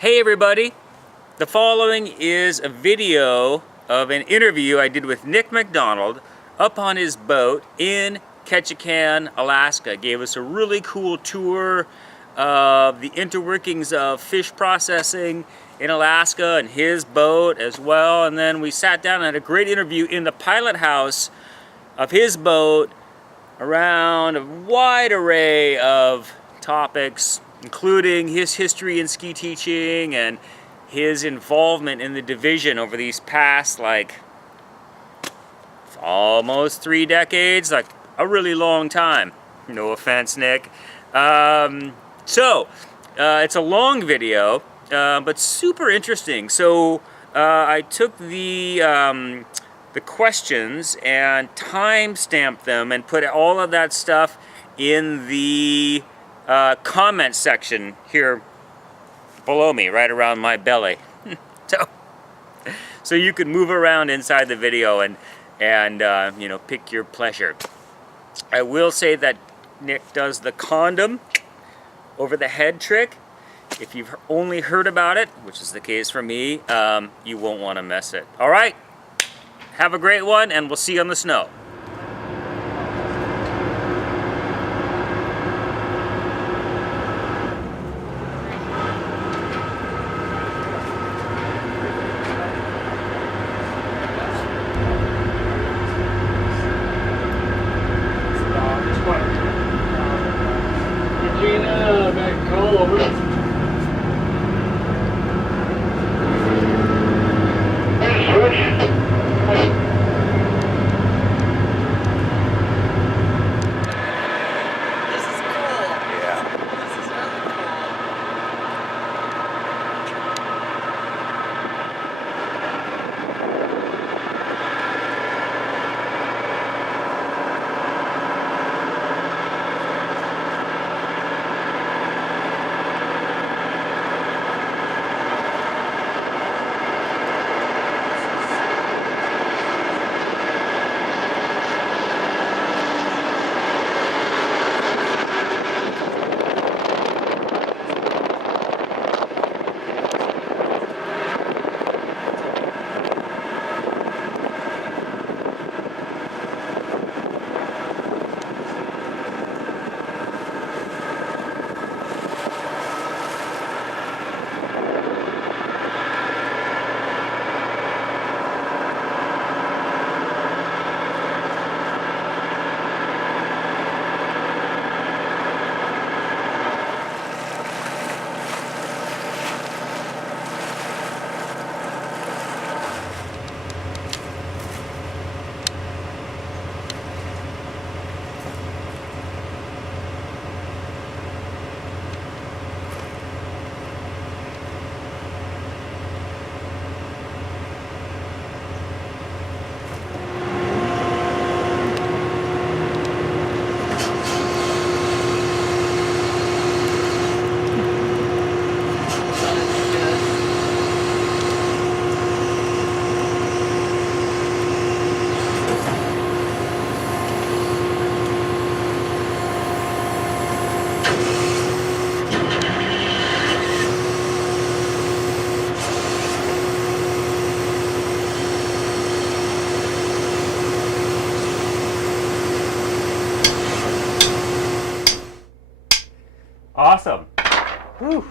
Hey everybody, the following is a video of an interview I did with Nick McDonald up on his boat in Ketchikan, Alaska. Gave us a really cool tour of the interworkings of fish processing in Alaska and his boat as well. And then we sat down and had a great interview in the pilot house of his boat around a wide array of topics, including his history in ski teaching and his involvement in the division over these past, almost 3 decades, like a really long time. No offense, Nick. It's a long video, but super interesting. So I took the questions and time-stamped them and put all of that stuff in the comment section here below me, right around my belly. so you can move around inside the video and pick your pleasure. I will say that Nick does the condom over the head trick. If you've only heard about it, which is the case for me, you won't want to miss it. All right, have a great one, and we'll see you on the snow. Awesome. Whew.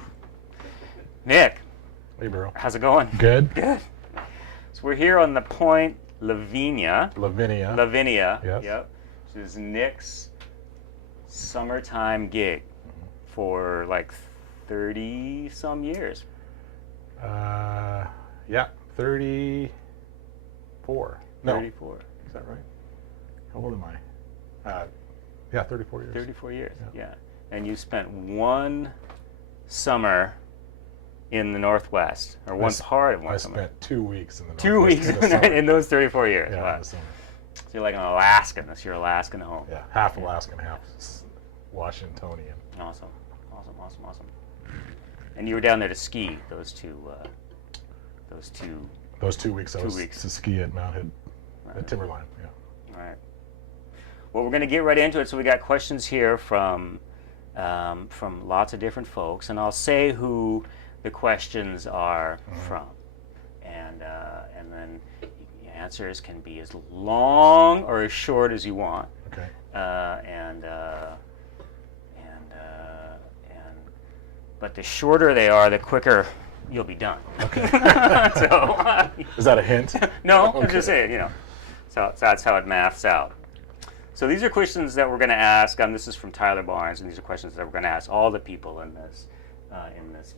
Nick. Hey, Burrell. How's it going? Good. Good. So we're here on the Point Lavinia. Lavinia. Yes. Yep. This is Nick's summertime gig for 30 some years. Yeah, 34. No. 34. Is that right? How old am I? Yeah, 34 years. 34 years, yeah. And you spent one summer in the Northwest, or one part of one summer. I spent 2 weeks in the Northwest. 2 weeks in those 34 years. Yeah, wow. So you're like an Alaskan. That's your Alaskan home. Yeah, half Alaskan, half Washingtonian. Awesome. And you were down there to ski those 2 weeks. I was to ski at Mount Hood, at Timberline. Yeah. All right. Well, we're going to get right into it. So we got questions here from lots of different folks, and I'll say who the questions are from. And then the answers can be as long or as short as you want. Okay. But the shorter they are, the quicker you'll be done. Okay. So, Is that a hint? no, Okay. I'm just saying, So that's how it maths out. So these are questions that we're going to ask. This is from Tyler Barnes, and these are questions that we're going to ask all the people in this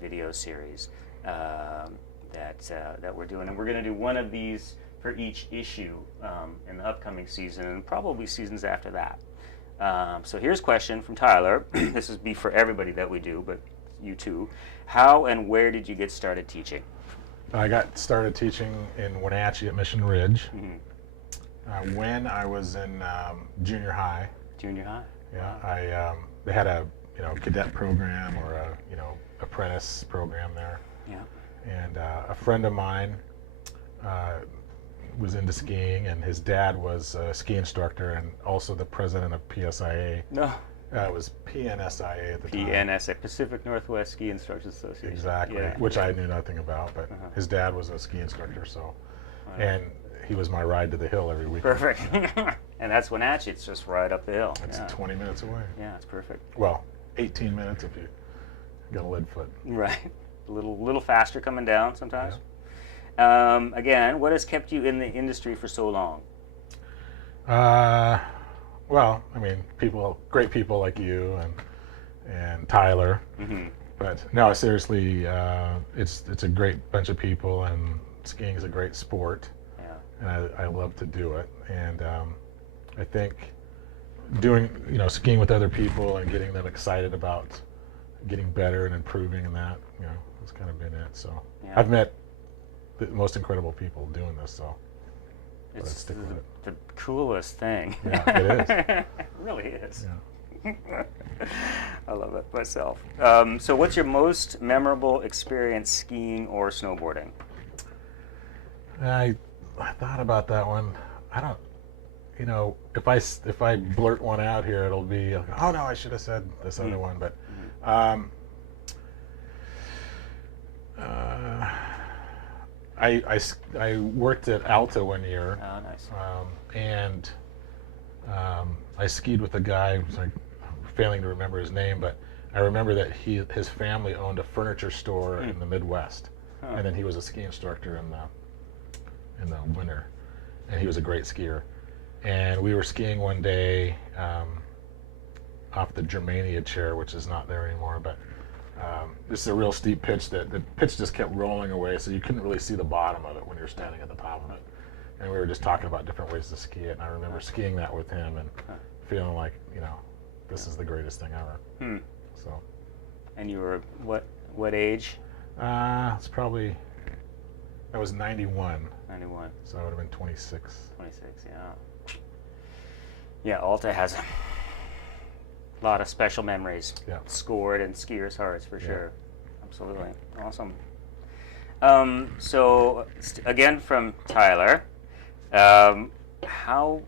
video series that we're doing. And we're going to do one of these for each issue in the upcoming season, and probably seasons after that. So here's a question from Tyler. This would be for everybody that we do, but you too. How and where did you get started teaching? I got started teaching in Wenatchee at Mission Ridge when I was in junior high. Junior high? Yeah, they had a cadet program or a apprentice program there. Yeah. And a friend of mine was into skiing, and his dad was a ski instructor and also the president of PSIA. No. It was PNSIA at the time. PNSIA, Pacific Northwest Ski Instructors Association. Exactly, Yeah. which I knew nothing about, but his dad was a ski instructor, so, and he was my ride to the hill every week. Perfect. And that's Wenatchee. It's just right up the hill. It's 20 minutes away. Yeah, it's perfect. Well, 18 minutes if you got a lead foot. Right. A little faster coming down sometimes. Again, what has kept you in the industry for so long? Well, I mean, great people like you and Tyler. But no, seriously, it's a great bunch of people, and skiing is a great sport. Yeah. And I love to do it. And I think doing, skiing with other people and getting them excited about getting better and improving and that, has kind of been it. So I've met the most incredible people doing this, so it's the coolest thing. Yeah, it is. It really is. Yeah. I love it myself. So what's your most memorable experience skiing or snowboarding? I thought about that one. I don't, if I blurt one out here, it'll be, oh no, I should have said this other one, but I worked at Alta one year. Oh, nice. And I skied with a guy, I'm failing to remember his name, but I remember that his family owned a furniture store in the Midwest, and then he was a ski instructor in the winter, and he was a great skier. And we were skiing one day off the Germania chair, which is not there anymore, but this is a real steep pitch that the pitch just kept rolling away, so you couldn't really see the bottom of it when you're standing at the top of it. And we were just talking about different ways to ski it, and I remember skiing that with him and feeling like, this is the greatest thing ever. So. And you were what age? That was 91. 91. So I would have been 26. 26, yeah. Yeah, Alta has a lot of special memories scored in skiers' hearts for sure. Absolutely. Awesome. So, again from Tyler, how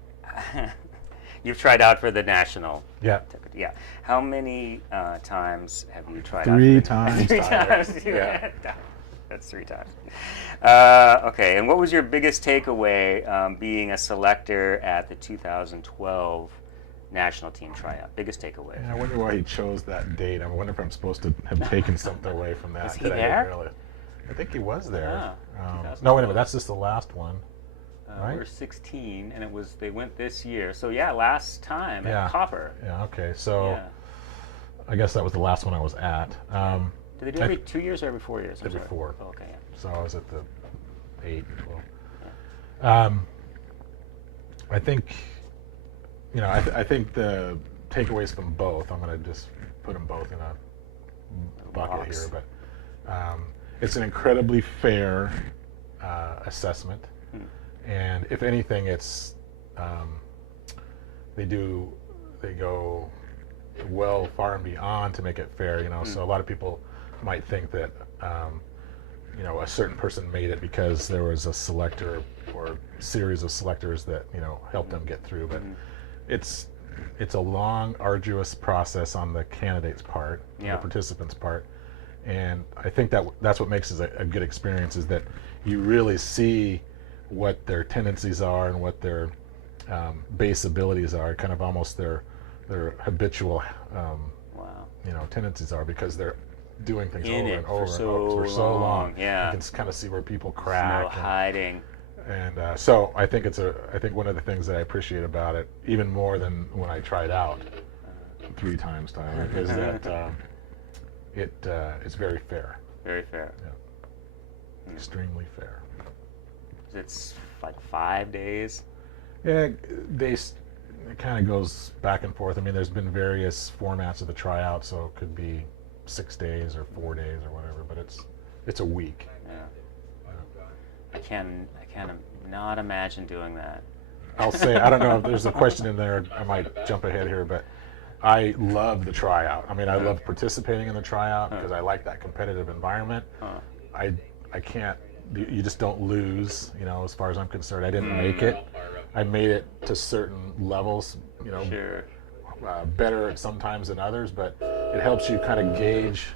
you've tried out for the national? Yeah. Yeah. How many times have you tried out? 3 times. 3 times. Yeah. That's 3 times. Okay, and what was your biggest takeaway being a selector at the 2012 national team tryout? Biggest takeaway? Yeah, I wonder why he chose that date. I wonder if I'm supposed to have taken something away from that. Was he there? I think he was there. No, wait a minute. That's just the last one. Right? We were 16, and they went this year. So yeah, last time at Copper. Yeah. Okay. So I guess that was the last one I was at. Did they do every 2 years or every 4 years? Every 4. Oh, okay. Yeah. So I was at the 8 and 12. I think, I think the takeaways from both, I'm going to just put them both in a bucket here, but it's an incredibly fair assessment. And if anything, it's they go well far and beyond to make it fair. So a lot of people might think that a certain person made it because there was a selector or series of selectors that helped them get through. But it's a long, arduous process on the candidate's part, the participant's part, And I think that's what makes it a good experience, is that you really see what their tendencies are and what their base abilities are, kind of almost their habitual Wow. tendencies are, because they're doing things In over it and for over for so long. Yeah. You can kind of see where people No crack. hiding. And so I think one of the things that I appreciate about it, even more than when I tried out 3 times, Tyler, is that it's very fair. Very fair. Yeah. Extremely fair. It's like 5 days. Yeah, it kind of goes back and forth. I mean, there's been various formats of the tryout, so it could be 6 days or 4 days or whatever, but it's a week. Yeah. I can not imagine doing that. I'll say, I don't know if there's a question in there, I might jump ahead here, but I love the tryout. I mean, I love participating in the tryout because I like that competitive environment. I can't, you just don't lose, as far as I'm concerned. I didn't make it. I made it to certain levels, Sure. Better at sometimes than others, but it helps you kind of gauge.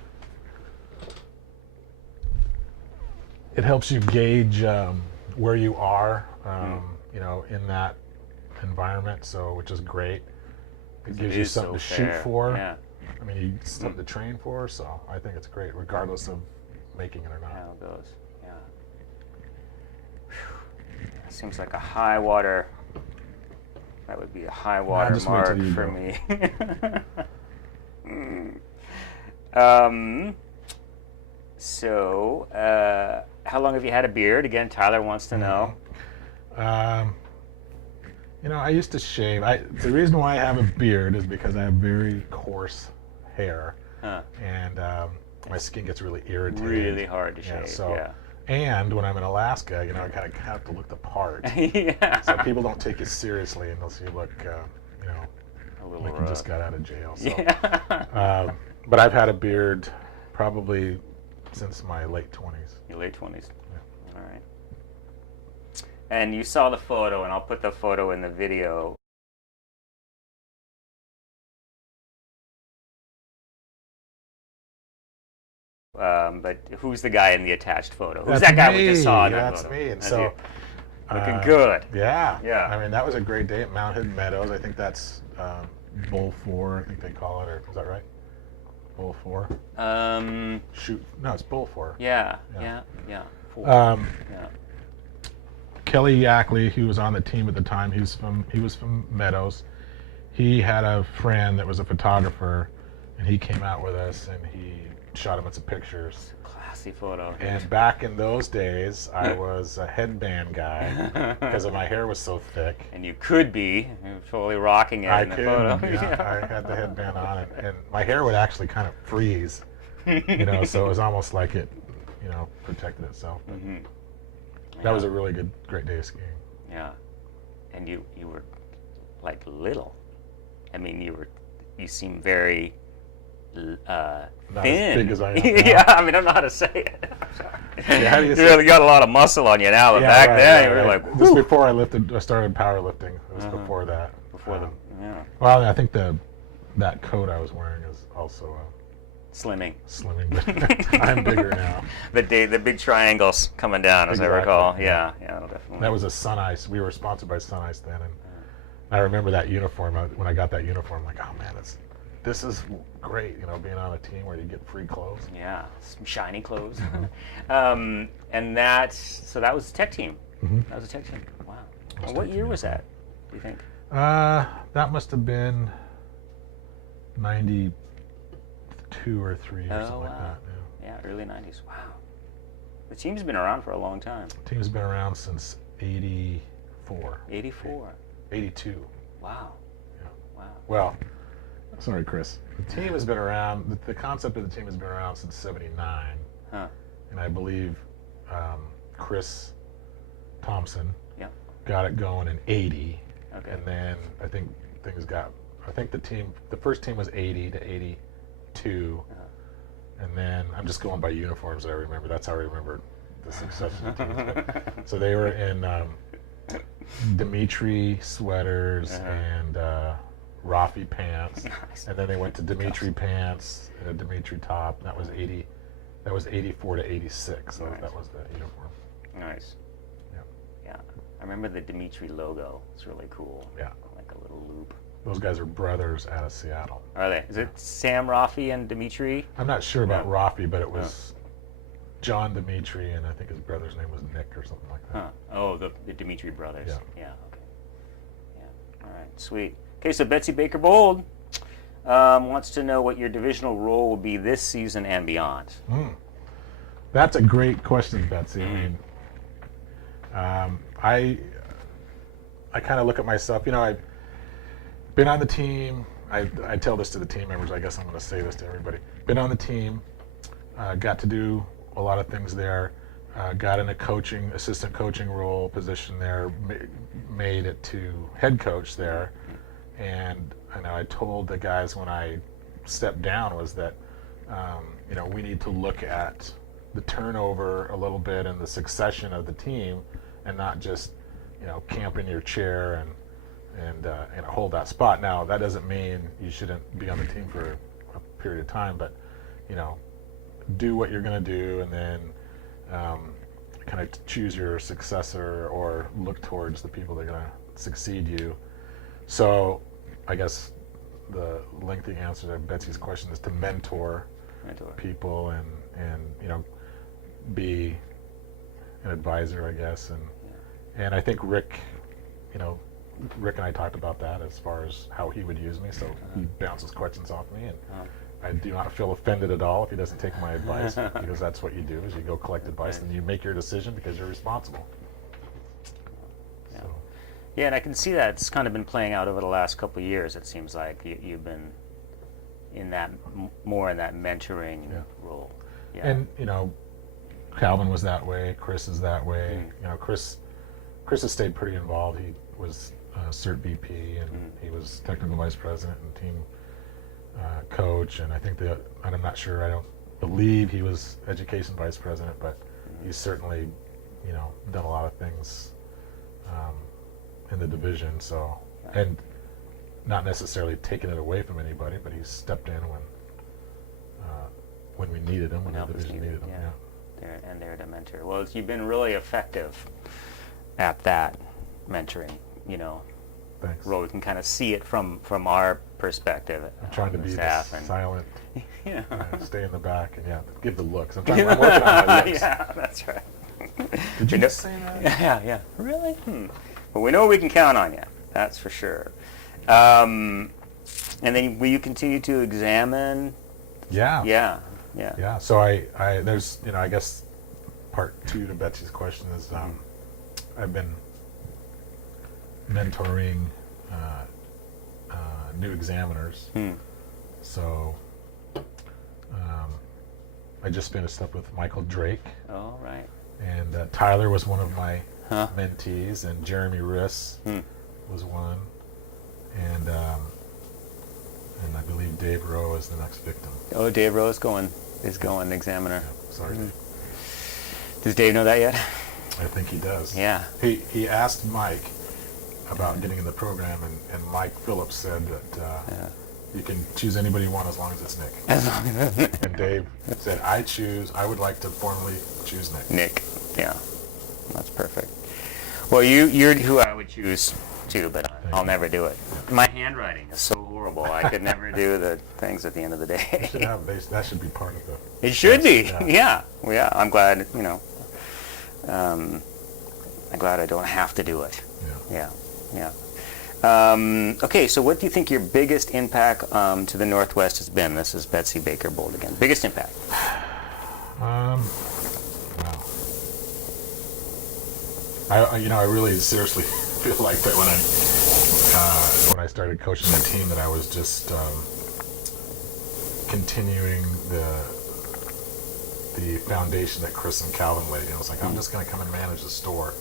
It helps you gauge where you are, in that environment. So, which is great. It gives you something to shoot for. Yeah. I mean, you something to train for. So, I think it's great, regardless of making it or not. How it goes. Yeah. Whew. Seems like a high water. That would be a high water mark for me. So, how long have you had a beard? Again, Tyler wants to know. I used to shave. The reason why I have a beard is because I have very coarse hair, and my skin gets really irritated. Really hard to shave. So, and when I'm in Alaska, I kind of have to look the part. Yeah. So people don't take you seriously, and they'll see you look, a little like rough. you just got out of jail. So. Yeah. But I've had a beard probably since my late 20s. Your late 20s. Yeah. All right. And you saw the photo, and I'll put the photo in the video. But who's the guy in the attached photo? Who's that guy we just saw in that photo? That's me. And That's so, you. Looking good. Yeah. Yeah. I mean, that was a great day at Mount Hood Meadows. I think that's Bull 4, I think they call it, or is that right? Bull 4? Shoot. No, it's Bull 4. Yeah. 4. Yeah. Kelly Yackley, who was on the team at the time, he was from Meadows. He had a friend that was a photographer, and he came out with us, and he shot him with some pictures. Classy photo. And back in those days, I was a headband guy because my hair was so thick. And you could be totally rocking it in the photo. Yeah, I had the headband on it, and my hair would actually kind of freeze, so it was almost like it, protected itself. Mm-hmm. That was a really great day of skiing. Yeah, and you were like little. I mean, you seem very Not thin. as big as I am now. Yeah, I mean, I don't know how to say it. I'm sorry. Yeah, how do you You really got a lot of muscle on you now, but back then you were like, This whew. before I started powerlifting. It was before that. Before yeah. Well, I think that coat I was wearing is also Slimming. slimming, but I'm bigger now. The big triangles coming down, as I Exactly. recall. Yeah, definitely. That was a Sun Ice. We were sponsored by Sun Ice then, and I remember that uniform. When I got that uniform, I'm like, oh man, this is great. Being on a team where you get free clothes. Yeah, some shiny clothes. And that was the tech team. Mm-hmm. That was a tech team. Wow. And what year was that, do you think? That must have been 92 or 3 or something like that. Yeah, early 90s. Wow. The team's been around for a long time. Team's been around since 84. 84. 82. Wow. Yeah. Wow. Well, sorry, Chris. The team has been around. The concept of the team has been around since '79. Huh. And I believe Chris Thompson Yeah. got it going in '80. Okay. And then I think the first team was 80 to 82. And then I'm just going by uniforms that I remember. That's how I remember the success of the teams. So they were in Dimitri sweaters and Rafi pants. Nice. And then they went to Dimitri pants and a Dimitri top. That was That was 84 to 86. So Nice. that was the uniform. Nice. Yeah. Yeah. I remember the Dimitri logo. It's really cool. Yeah. Like a little loop. Those guys are brothers out of Seattle. Are they? Is it Sam, Rafi, and Dimitri? I'm not sure about Yeah. Rafi, but it was John Dimitri, and I think his brother's name was Nick or something like that. Huh. Oh, the Dimitri brothers. Yeah. Yeah. Okay. Yeah. All right. Sweet. Okay. So Betsy Baker Bold wants to know what your divisional role will be this season and beyond. That's a great question, Betsy. I mean, I kind of look at myself. You know, I've been on the team. I tell this to the team members. I guess I'm going to say this to everybody. Been on the team. Got to do a lot of things there. Got in a assistant coaching role position there. Made it to head coach there. And I know I told the guys when I stepped down was that you know, we need to look at the turnover a little bit and the succession of the team, and not just, you know, camp in your chair and hold that spot. Now that doesn't mean you shouldn't be on the team for a period of time, but you know, do what you're going to do, and then kind of choose your successor or look towards the people that are going to succeed you. So I guess the lengthy answer to Betsy's question is to mentor people and you know, be an advisor, I guess, and I think Rick and I talked about that as far as how he would use me. So he bounces questions off me, and I do not feel offended at all if he doesn't take my advice, because that's what you do, is you go collect advice and you make your decision because you're responsible. Yeah. So. Yeah, and I can see that it's kind of been playing out over the last couple of years. It seems like you've been in that more in that mentoring role. Yeah. And you know, Calvin was that way. Chris is that way. You know, Chris has stayed pretty involved. He was CERT VP, and he was technical vice president and team coach. And I think and I'm not sure. I don't believe he was education vice president, but he's certainly, you know, done a lot of things in the division. So, and not necessarily taking it away from anybody, but he's stepped in when we needed him, when the division needed him. Yeah. There to mentor. Well, you've been really effective at that mentoring, you know. Thanks. Role. We can kind of see it from our perspective. I'm trying to be staff the and silent, yeah. Stay in the back, and give the looks. I'm working on my looks. Yeah, that's right. Did you just say that? Yeah. Really? Well, we know we can count on you. That's for sure. And then will you continue to examine? Yeah. Yeah. So I there's, you know, I guess part two to Betsy's question is I've been mentoring new examiners. So I just finished up with Michael Drake. Oh, right. And Tyler was one of my mentees, and Jeremy Riss was one, and I believe Dave Rowe is the next victim. Oh, Dave Rowe is going examiner. Yeah, sorry. Does Dave know that yet? I think he does. Yeah. He asked Mike about getting in the program, and Mike Phillips said that you can choose anybody you want as long as it's Nick. As long as it's And Dave said, I would like to formally choose Nick. Nick. Yeah. That's perfect. Well, you're who I would choose too, but I'll never do it. My handwriting is so horrible. I could never do the things at the end of the day. That should be part of the... It should be. Yeah. Well, yeah. I'm glad, you know, I'm glad I don't have to do it. Yeah. Okay, so what do you think your biggest impact to the Northwest has been? This is Betsy Baker Bold again. Biggest impact? Wow. I really seriously feel like that when I started coaching the team, that I was just continuing the foundation that Chris and Calvin laid. I was like, I'm just going to come and manage the store.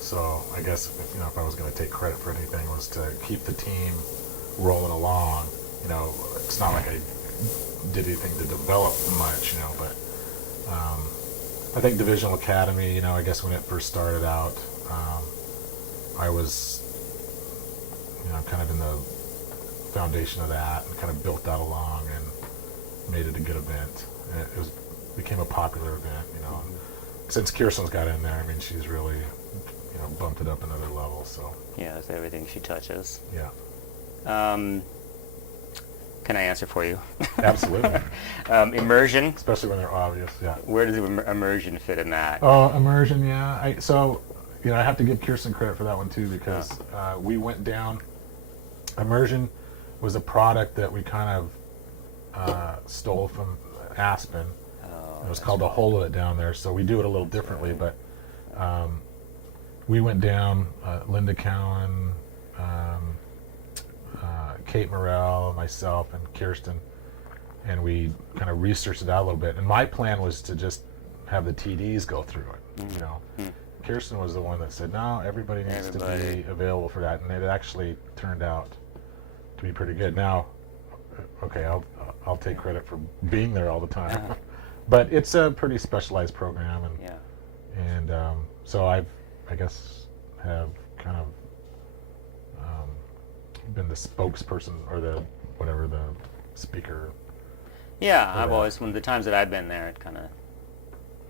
So I guess if I was going to take credit for anything, was to keep the team rolling along. You know, it's not like I did anything to develop much, but I think Divisional Academy, I guess when it first started out, I was, kind of in the foundation of that, and kind of built that along and made it a good event. And became a popular event, you know. Since Kirsten's got in there, I mean, she's really, you know, bumped it up another level. So Yeah, it's everything she touches. yeah, Can I answer for you? absolutely. Immersion. Especially when they're obvious. Yeah. Where does immersion fit in that? Oh, immersion. Yeah. So, you know, I have to give Kirsten credit for that one too, because we went down. Immersion was a product that we kind of stole from Aspen. It was called the Hole It down there, so we do it a little differently. But we went down, Linda Cowan, Kate Morrell, myself, and Kirsten, and we kind of researched it out a little bit. And my plan was to just have the TDs go through it, you know. Kirsten was the one that said, no, everybody needs to be available for that, and it actually turned out to be pretty good. Now, okay, I'll take credit for being there all the time, but it's a pretty specialized program, and so I guess have kind of been the spokesperson or the speaker. Yeah, I've always, when the times that I've been there, it kind of,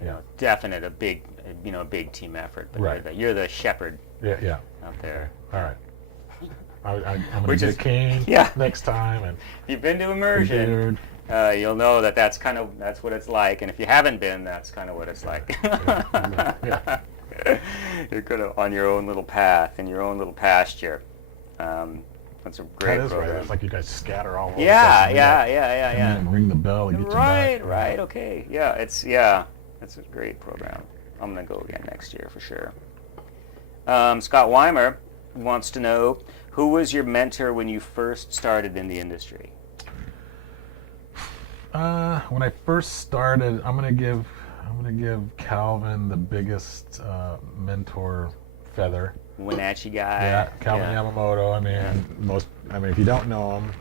you know, definite, a big team effort. But Right. you're the shepherd Yeah. out there. All right. I'm going to get cane next time. And you've been to immersion, you'll know that's what it's like. And if you haven't been, that's kind of what it's like. Yeah. You're kind of on your own little path, in your own little pasture. That's a great That is program. right. It's like you guys scatter all over. Yeah. And ring the bell to get you back. Right. Okay. Yeah. It's a great program. I'm gonna go again next year for sure. Scott Weimer wants to know, who was your mentor when you first started in the industry? When I first started, I'm gonna give Calvin the biggest mentor feather. Wenatchee guy. Yeah, Calvin Yamamoto. I mean, if you don't know him,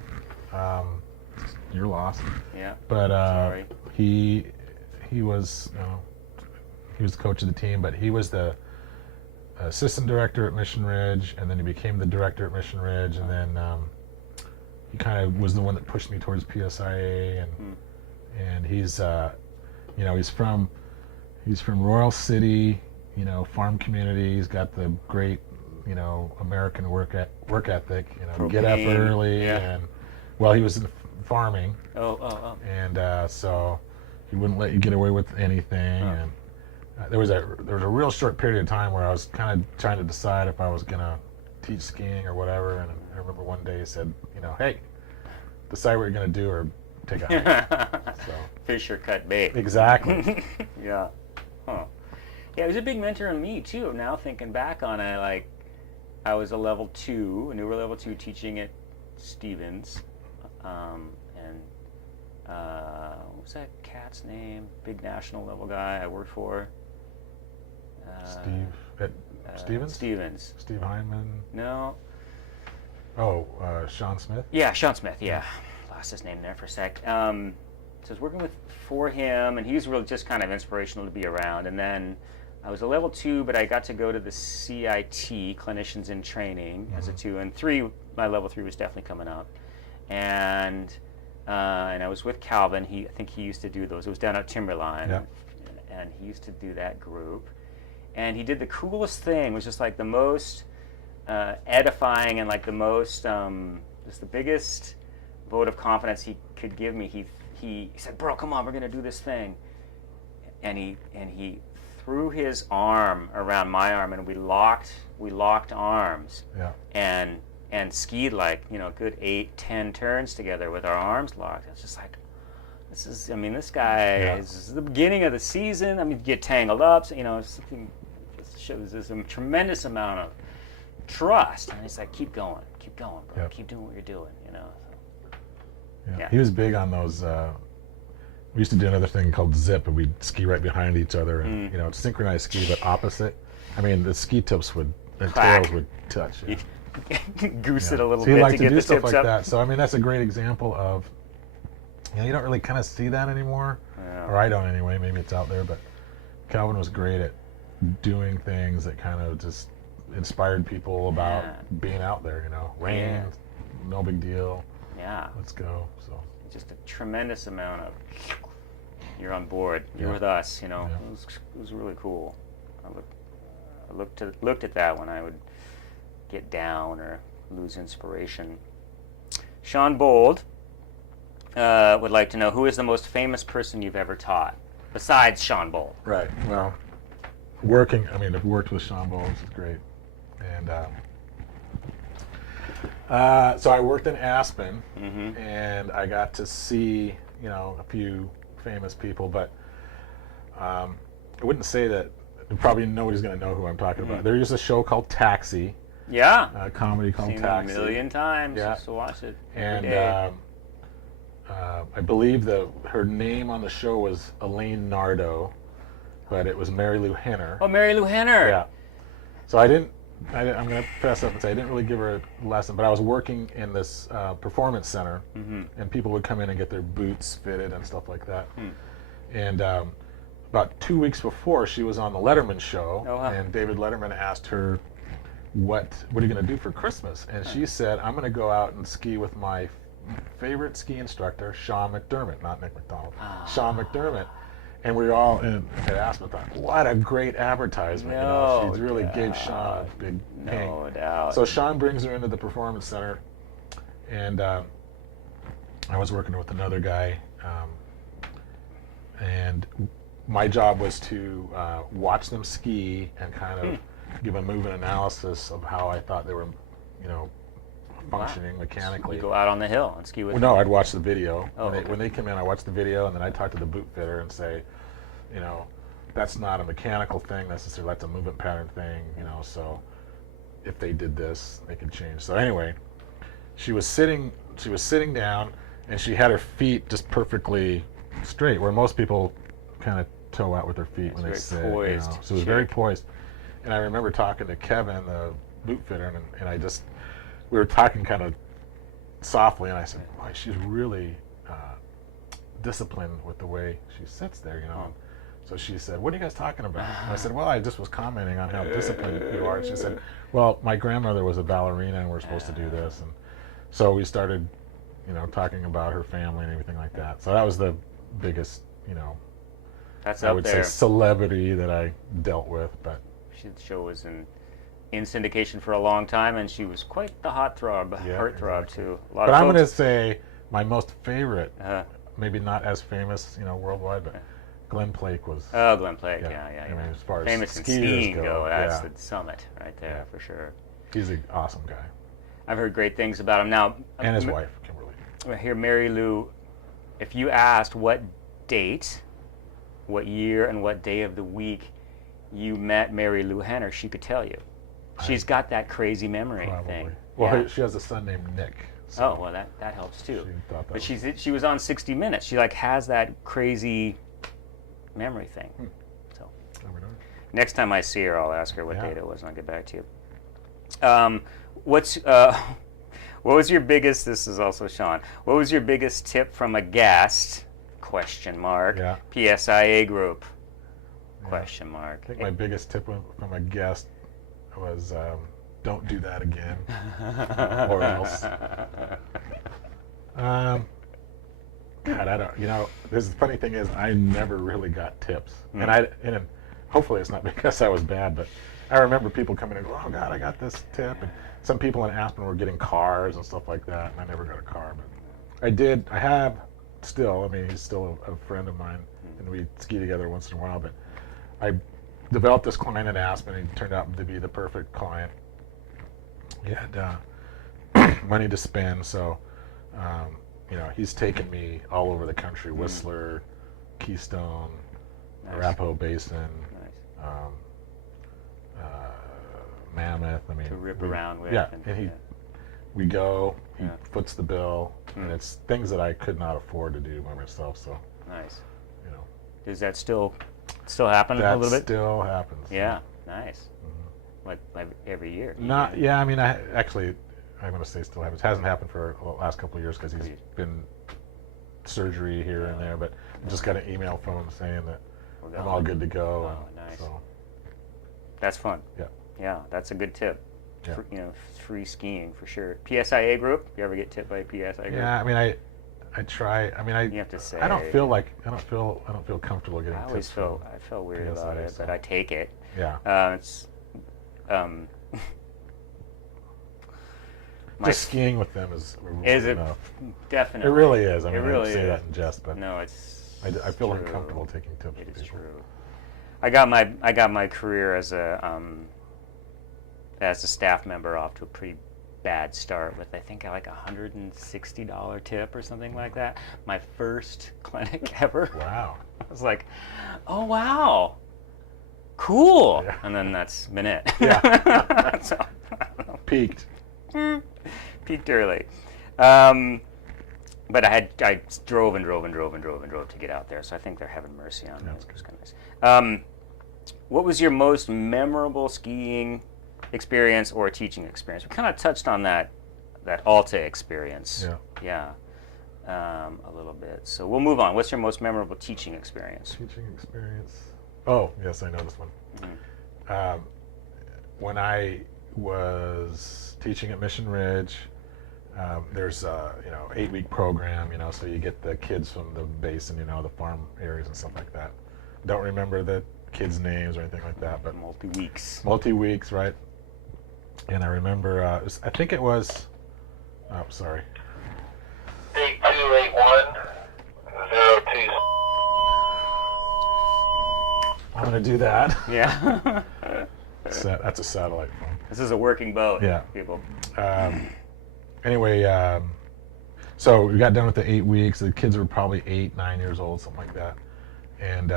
you're lost. Yeah. But Sorry. he was the coach of the team, but he was the assistant director at Mission Ridge, and then he became the director at Mission Ridge, and then he kind of was the one that pushed me towards PSIA, and he's from Royal City, you know, farm community. He's got the great, you know, American work ethic. You know, get up early, and he was in farming. Oh. And so he wouldn't let you get away with anything. And there was a real short period of time where I was kind of trying to decide if I was gonna teach skiing or whatever. And I remember one day he said, you know, hey, decide what you're gonna do or take out. So Fish or cut bait. exactly. Yeah. Huh. Yeah, he was a big mentor on me too. Now thinking back on it, like I was a newer level 2 teaching at Stevens, and what was that cat's name? Big national level guy I worked for. Stevens? Stevens. Steve Hyman? No. Oh, Sean Smith? Yeah, Sean Smith, yeah. Lost his name there for a sec. So I was working for him, and he was really just kind of inspirational to be around. And then I was a level 2, but I got to go to the CIT, Clinicians in Training, as a 2. And 3, my level 3 was definitely coming up. And I was with Calvin. I think he used to do those. It was down at Timberline. Yeah. And he used to do that group. And he did the coolest thing, was just like the most edifying and like the most, just the biggest vote of confidence he could give me. He said, "Bro, come on, we're gonna do this thing." And he threw his arm around my arm, and we locked arms. Yeah. And skied like, you know, a good 8-10 turns together with our arms locked. It's just like, this guy is the beginning of the season. I mean, you get tangled up, so, you know, something just shows there's a tremendous amount of trust. And it's like, keep going, bro. Yep. Keep doing what you're doing, you know. So, Yeah. He was big on those. We used to do another thing called zip, and we'd ski right behind each other, and you know, synchronized ski, but opposite. I mean, the ski tips tails would touch. Yeah. Goose it a little So you bit like to to get do the stuff tips like up. that. So I mean, that's a great example of, you know, you don't really kind of see that anymore, or I don't anyway. Maybe it's out there, but Calvin was great at doing things that kind of just inspired people about being out there. You know, rain, no big deal. Yeah. Let's go. So Just a tremendous amount of, you're on board. You're Yeah. with us. You know, Yeah. it was really cool. I looked at that when I would get down or lose inspiration. Sean Bold would like to know, who is the most famous person you've ever taught besides Sean Bold? Right. Well, I've worked with Sean Bowl. This is great. And so I worked in Aspen, and I got to see, a few famous people, but I wouldn't say that. Probably nobody's going to know who I'm talking about. There is a show called Taxi. Yeah. A comedy called Seen Taxi. it a million times. Yeah. Used to watch it every And day. I believe her name on the show was Elaine Nardo, but it was Mary Lou Henner. Oh, Mary Lou Henner. Yeah. So I'm going to fess up and say I didn't really give her a lesson, but I was working in this performance center, and people would come in and get their boots fitted and stuff like that. And about 2 weeks before, she was on the Letterman show, Oh, wow. and David Letterman asked her, what are you going to do for Christmas? And she said, I'm going to go out and ski with my favorite ski instructor, Sean McDermott, not Nick McDonald, Sean McDermott. And we were all at Aspen thought, what a great advertisement. No She really gave doubt. Sean a big ping. No doubt. So Sean brings her into the performance center, and I was working with another guy, and my job was to watch them ski and kind of give a movement analysis of how I thought they were, functioning mechanically. You go out on the hill and ski with Well, no, I'd watch the video. Oh, okay. When they come in, I watch the video, and then I talk to the boot fitter and say, that's not a mechanical thing necessarily. That's a movement pattern thing, So if they did this, they could change. So anyway, she was sitting down, and she had her feet just perfectly straight, where most people kind of toe out with their feet when they sit. Poised. So it was very poised. And I remember talking to Kevin, the boot fitter, and we were talking kind of softly, and I said, "Boy, she's really disciplined with the way she sits there, So she said, "What are you guys talking about?" And I said, "Well, I just was commenting on how disciplined you are." And she said, "Well, my grandmother was a ballerina, and we're supposed to do this." And so we started, talking about her family and everything like that. So that was the biggest, That's I up would there. say celebrity that I dealt with. But The show was in syndication for a long time, and she was quite the heartthrob too. A lot but of I'm going to folks- say my most favorite, Uh, maybe not as famous, worldwide, but Glenn Plake was. oh, Glenn Plake, yeah. I mean, as far as Famous in skiers skiing go, that's yeah. the summit right there Yeah. for sure. He's an awesome guy, I've heard great things about him. Now, and his wife, Kimberly. I hear Mary Lou, if you asked what date, what year, and what day of the week you met Mary Lou Henner, she could tell you. She's got that crazy memory Probably. thing. Well, Yeah. she has a son named Nick. So Oh, well, that helps too. she thought that But was- she was on 60 Minutes. She has that crazy memory thing. So never know. next time I see her, I'll ask her what Yeah. date it was, and I'll get back to you. What was your biggest? This is also Sean. What was your biggest tip from a guest? Question mark. Yeah. PSIA group. Question mark. I think my biggest tip from a guest was don't do that again, or else. God, I don't. The funny thing is, I never really got tips, and hopefully it's not because I was bad, but I remember people coming and go, "Oh God, I got this tip," and some people in Aspen were getting cars and stuff like that, and I never got a car, but I have still. I mean, he's still a friend of mine, and we ski together once in a while. But I developed this client in Aspen, and he turned out to be the perfect client. He had money to spend, so he's taken me all over the country: Whistler, Keystone, Arapahoe Basin, Mammoth. I mean, To rip around with. yeah, and- and we go. He Yeah. foots the bill, and it's things that I could not afford to do by myself. So Nice. you Does that still happen a that little bit? still happens. Yeah. Nice. Like every year. Not. Yeah. I mean, I'm going to say still happens. Hasn't happened for the last couple of years because he's been surgery here and there. But I just got an email from him saying that We're I'm going. all good to go. Oh, nice. So That's fun. Yeah. Yeah, that's a good tip. Yeah. Free skiing for sure. PSIA group. You ever get tipped by a PSIA group? yeah, I mean, I try. I mean, You have to say. I don't feel comfortable getting I always tips. I feel weird about it, so. but I take it. Yeah. It's Just skiing with them is enough. Definitely. It really is. I mean, It really I say is. that in jest, but No, it's. I feel true. uncomfortable taking tips. It from is people. true. I got my career as a staff member off to a pretty bad start with I think like $160 tip or something like that. My first clinic ever. Wow. I was like, oh wow, cool. Yeah. And then that's been it. Yeah. So, Peaked. peaked early. But I drove to get out there. So I think they're having mercy on me. It was kind of nice. What was your most memorable skiing experience or teaching experience? We kind of touched on that Alta experience. Yeah. Yeah. A little bit. So we'll move on. What's your most memorable teaching experience? Teaching experience. Oh, yes, I know this one. Mm-hmm. When I was teaching at Mission Ridge, there's a 8-week program, so you get the kids from the basin, the farm areas and stuff like that. Don't remember the kids' names or anything like that, but multi-weeks, right? And I remember, I think it was, oh, sorry. 8281-02. I'm going to do that. Yeah. That's a satellite phone. This is a working boat. Yeah. People. Anyway, so we got done with the 8 weeks. The kids were probably 8, 9 years old, something like that. And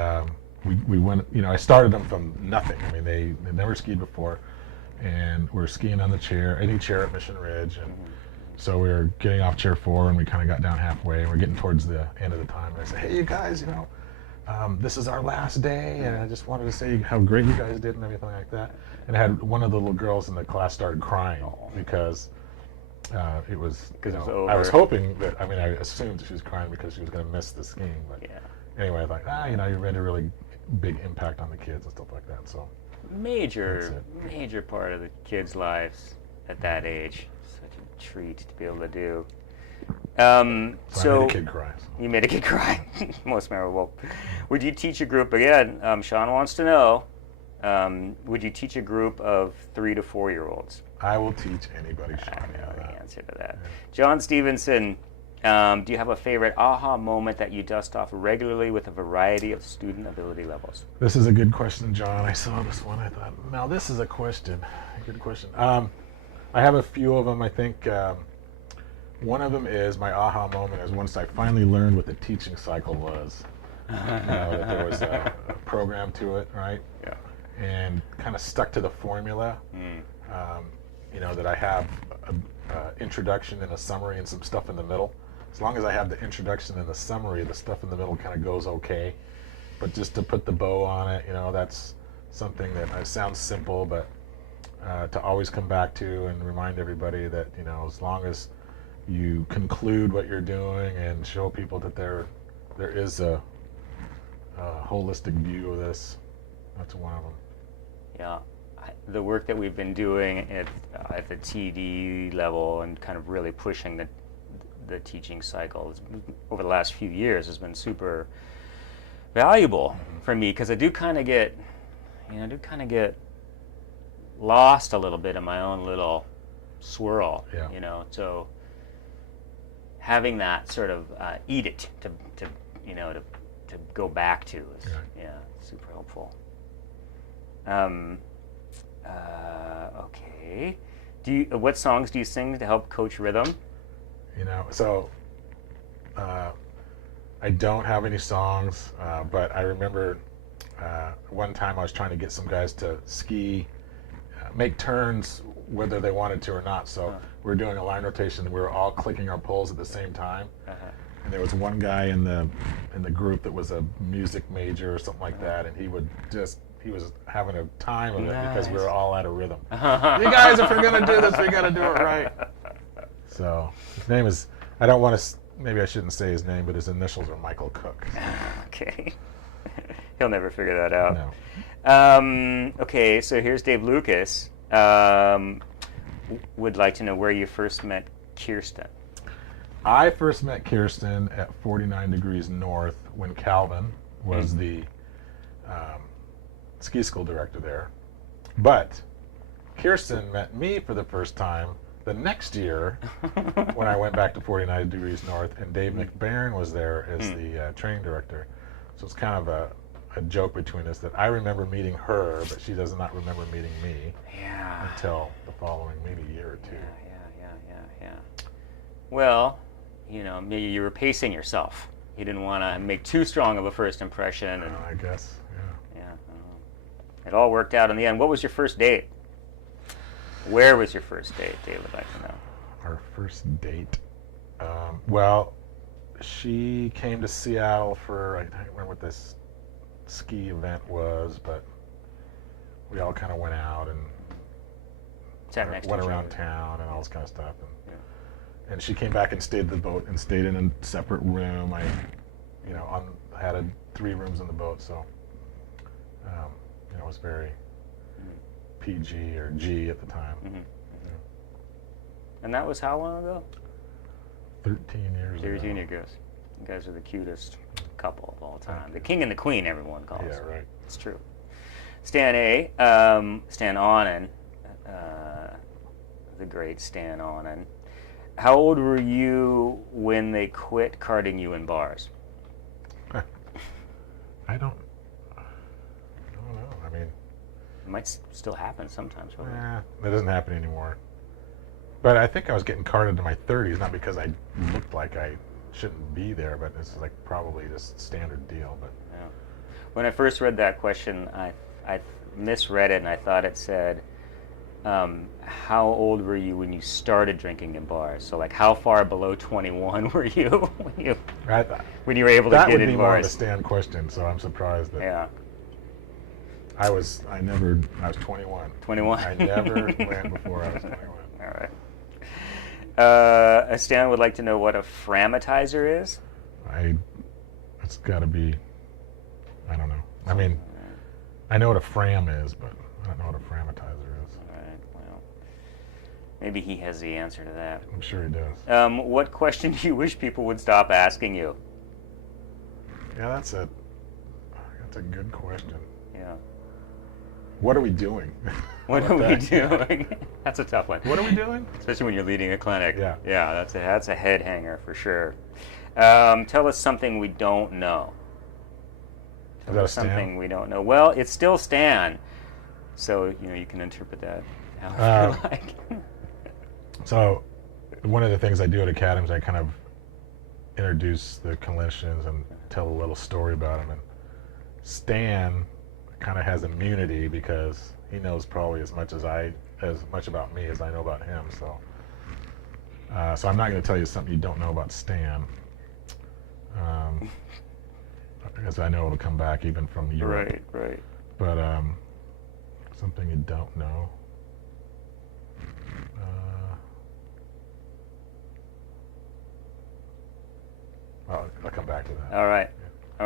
we went, I started them from nothing. I mean, they never skied before. And we're skiing on any chair at Mission Ridge. And so we were getting off chair 4 and we kind of got down halfway and we're getting towards the end of the time. And I said, hey, you guys, this is our last day. And I just wanted to say how great you guys did and everything like that. And I had one of the little girls in the class started crying because it was, over. I was hoping that, I assumed she was crying because she was going to miss the skiing. But anyway, I thought, you made a really big impact on the kids and stuff like that. So major part of the kids' lives at that age. Such a treat to be able to do. I made a kid cry. So. You made a kid cry. Most memorable. Would you teach a group again? Sean wants to know. Would you teach a group of 3 to 4 year olds? I will teach anybody, Sean. I know the answer to that. Yeah. John Stephenson, do you have a favorite aha moment that you dust off regularly with a variety of student ability levels? This is a good question, John. I saw this one. I thought, now this is a question. Good question. I have a few of them. I think one of them is my aha moment is once I finally learned what the teaching cycle was. That there was a program to it, right? Yeah. And kind of stuck to the formula. That I have an introduction and a summary and some stuff in the middle. As long as I have the introduction and the summary, the stuff in the middle kind of goes okay. But just to put the bow on it, that's something that sounds simple, but to always come back to and remind everybody that, as long as you conclude what you're doing and show people that there is a holistic view of this, that's one of them. Yeah. The work that we've been doing at the TD level and kind of really pushing the teaching cycles over the last few years has been super valuable for me because I do kind of get lost a little bit in my own little swirl. Yeah. So having that sort of edict to go back to is super helpful. Okay. What songs do you sing to help coach rhythm? So I don't have any songs, but I remember one time I was trying to get some guys to ski, make turns whether they wanted to or not. So we were doing a line rotation and we were all clicking our poles at the same time. And there was one guy in the group that was a music major or something like that, and he was having a time of it because we were all out of rhythm. You guys, if we're going to do this, we got to do it right. So his name is, I don't want to, maybe I shouldn't say his name, but his initials are Michael Cook. Okay. He'll never figure that out. No. Okay, so here's Dave Lucas. Would like to know where you first met Kirsten. I first met Kirsten at 49 Degrees North when Calvin was the ski school director there. But Kirsten met me for the first time the next year when I went back to 49 Degrees North, and Dave McBairn was there as the training director. So it's kind of a joke between us that I remember meeting her, but she does not remember meeting me until the following maybe year or two. Yeah. Well, maybe you were pacing yourself. You didn't want to make too strong of a first impression. And, I guess, yeah. It all worked out in the end. What was your first date? Where was your first date, Dave would like to know. Our first date. Well, she came to Seattle for, I don't remember what this ski event was, but we all kind of went out and went around town and all this kind of stuff. And she came back and stayed at the boat and stayed in a separate room. I had 3 rooms in the boat, so it was very PG or G at the time. And that was how long ago? 13 years ago. 13 years ago. You guys are the cutest couple of all time. The king and the queen, everyone calls. Yeah, right. It's true. Stan Aunan, the great Stan Aunan. How old were you when they quit carding you in bars? I don't know. I mean, It might still happen sometimes. That doesn't happen anymore. But I think I was getting carded in my 30s, not because I looked like I shouldn't be there, but it's like probably just standard deal. But yeah. When I first read that question, I misread it and I thought it said, how old were you when you started drinking in bars? So like how far below 21 were you when you were able to get in bars? That would be more of a stand question, so I'm surprised that. Yeah. I was 21. 21? I never went before I was 21. All right. Stan would like to know what a frammatizer is. It's got to be, I don't know. I mean, I know what a fram is, but I don't know what a frammatizer is. All right, well, maybe he has the answer to that. I'm sure he does. What question do you wish people would stop asking you? Yeah, that's a good question. Yeah. What are we doing? What are we doing? That's a tough one. What are we doing? Especially when you're leading a clinic. Yeah. Yeah, that's a head hanger for sure. Tell us something we don't know. Is that a Something Stan? we don't know. Well, it's still Stan, so you can interpret that how you like. So, one of the things I do at Academy is I kind of introduce the clinicians and tell a little story about them. And Stan kind of has immunity because he knows probably as much about me as I know about him. So I'm not going to tell you something you don't know about Stan, because I know it'll come back even from Europe. Right. But something you don't know. I'll come back to that. All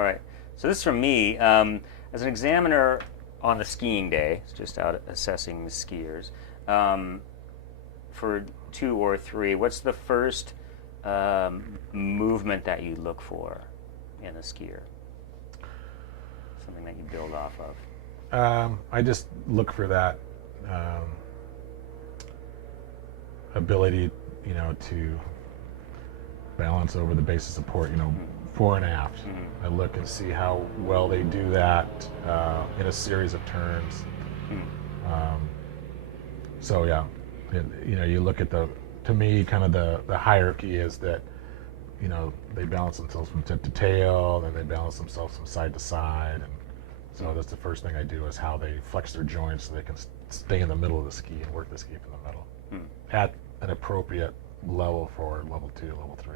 right. So this is from me. As an examiner on the skiing day, just out assessing the skiers, for 2 or 3, what's the first movement that you look for in a skier? Something that you build off of. I just look for that ability, to balance over the base of support, fore and aft. I look and see how well they do that in a series of turns. So yeah, you look at to me, kind of the hierarchy is that, they balance themselves from tip to tail, then they balance themselves from side to side, and so that's the first thing I do is how they flex their joints so they can stay in the middle of the ski and work the ski from the middle at an appropriate level for level 2, level 3.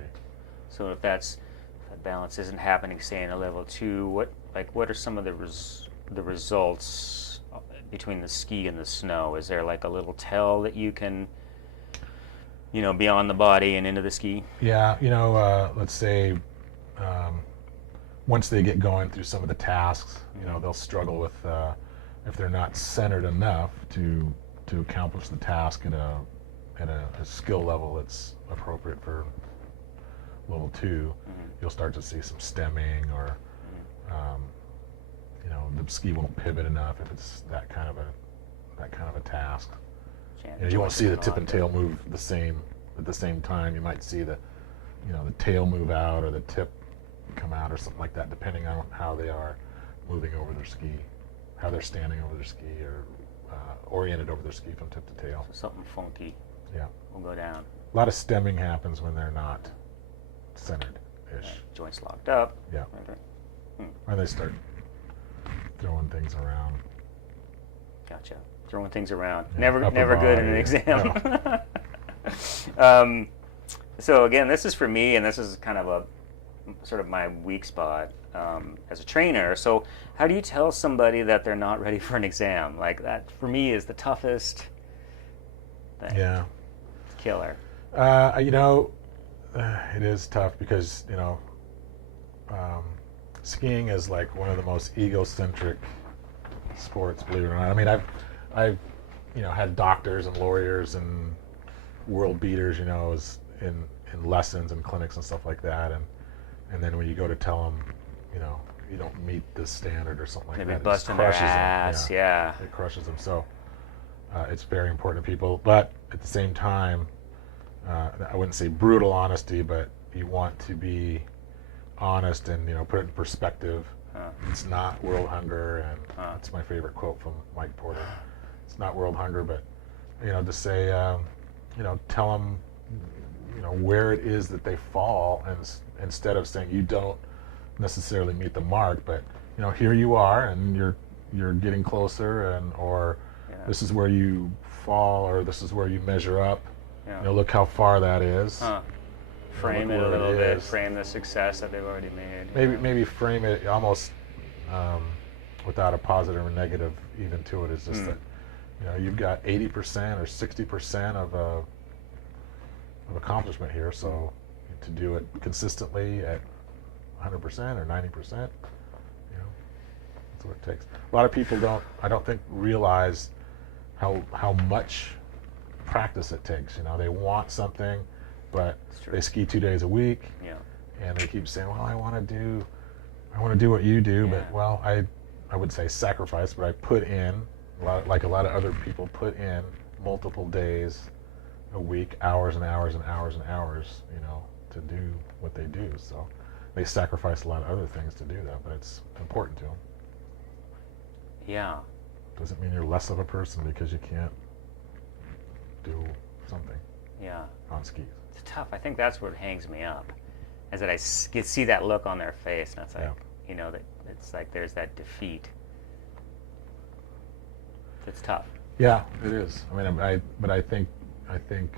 So if that balance isn't happening, say in a level 2, what are some of the results between the ski and the snow? Is there like a little tell that you can, be on the body and into the ski? Yeah, let's say once they get going through some of the tasks, they'll struggle with if they're not centered enough to accomplish the task at a skill level that's appropriate for level 2, you'll start to see some stemming, or you know, the ski won't pivot enough if it's that kind of a task. You know, you won't see the tip and tail move the same at the same time. You might see the, you know, the tail move out or the tip come out or something like that, depending on how they are moving over their ski, how they're standing over their ski, or oriented over their ski from tip to tail. So something funky will go down. A lot of stemming happens when they're not centered-ish. Joints locked up. Yeah. Or they start throwing things around. Gotcha. Throwing things around. Yeah, Never good in an exam. So again, this is for me, and this is kind of a sort of my weak spot as a trainer. So how do you tell somebody that they're not ready for an exam? Like, that for me is the toughest thing. Yeah. Killer. You know, it is tough because, you know, skiing is like one of the most egocentric sports, believe it or not. I mean, I've you know, had doctors and lawyers and world beaters, you know, in lessons and clinics and stuff like that, and then when you go to tell them, you know, you don't meet this standard or something like that, Maybe busting their ass. Yeah. It crushes them. So it's very important to people, but at the same time, I wouldn't say brutal honesty, but you want to be honest and, you know, put it in perspective. It's not world hunger, and that's my favorite quote from Mike Porter. It's not world hunger, but, you know, to say, you know, tell them, you know, where it is that they fall, and instead of saying you don't necessarily meet the mark, but, you know, here you are, and you're getting closer, and or this is where you fall, or this is where you measure up. You know, look how far that is. Frame it a little bit. Frame the success that they've already made. Maybe frame it almost without a positive or negative even to it. Is just that, you know, you've got 80% or 60% of accomplishment here. So to do it consistently at 100% or 90%, you know, that's what it takes. A lot of people I don't think realize how much practice it takes. You know, they want something, but they ski 2 days a week, and they keep saying, well, I want to do what you do, but, well, I would say sacrifice, but I put in, like a lot of other people put in multiple days a week, hours and hours and hours and hours, you know, to do what they do. So they sacrifice a lot of other things to do that, but it's important to them. Yeah. Doesn't mean you're less of a person because you can't do something on skis. It's tough. I think that's what hangs me up, is that I see that look on their face, and it's like, you know, that it's like there's that defeat. It's tough. Yeah, it is. I mean, I think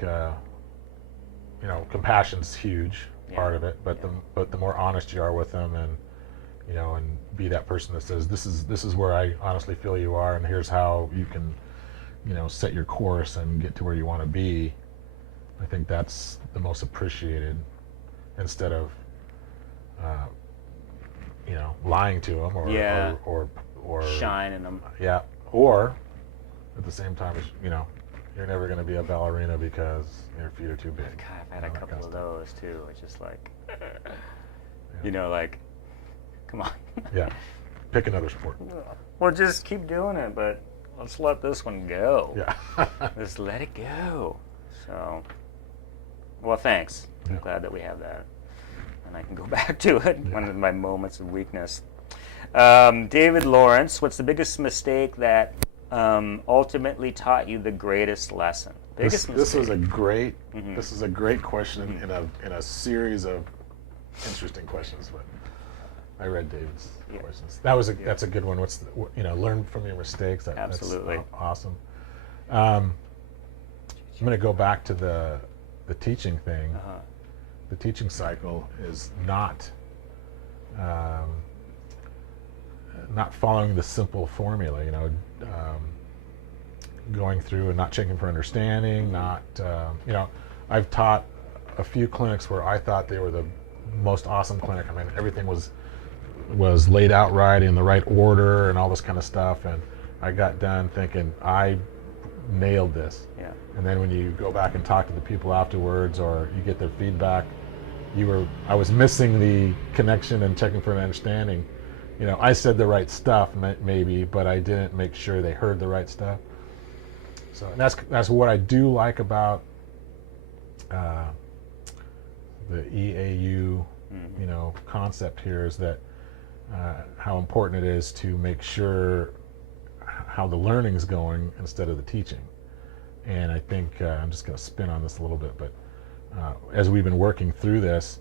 you know, compassion's huge part of it, but the more honest you are with them, and, you know, and be that person that says, this is where I honestly feel you are, and here's how you can, you know, set your course and get to where you want to be. I think that's the most appreciated, instead of you know, lying to them or shining them. Yeah, or at the same time, you know, you're never going to be a ballerina because your feet are too big. God, I've had a couple of those too. It's just like, you know, like, come on. Yeah, pick another sport. Well, just keep doing it, but let's let this one go. Yeah. Just let it go. So, well, thanks. I'm glad that we have that, and I can go back to it. One of my moments of weakness. David Lawrence, what's the biggest mistake that ultimately taught you the greatest lesson? This is a great question in a series of interesting questions. But I read David's questions. That's a good one. You know, learn from your mistakes. Absolutely. That's awesome. I'm going to go back to the teaching thing. The teaching cycle is not following the simple formula. You know, going through and not checking for understanding. You know, I've taught a few clinics where I thought they were the most awesome clinic. I mean, everything was laid out right in the right order and all this kind of stuff, and I got done thinking I nailed this. Yeah. And then when you go back and talk to the people afterwards, or you get their feedback, I was missing the connection and checking for an understanding. I said the right stuff maybe, but I didn't make sure they heard the right stuff. So and that's what I do like about the EAU, concept here, is that how important it is to make sure how the learning's going instead of the teaching. And I think I'm just going to spin on this a little bit, but as we've been working through this,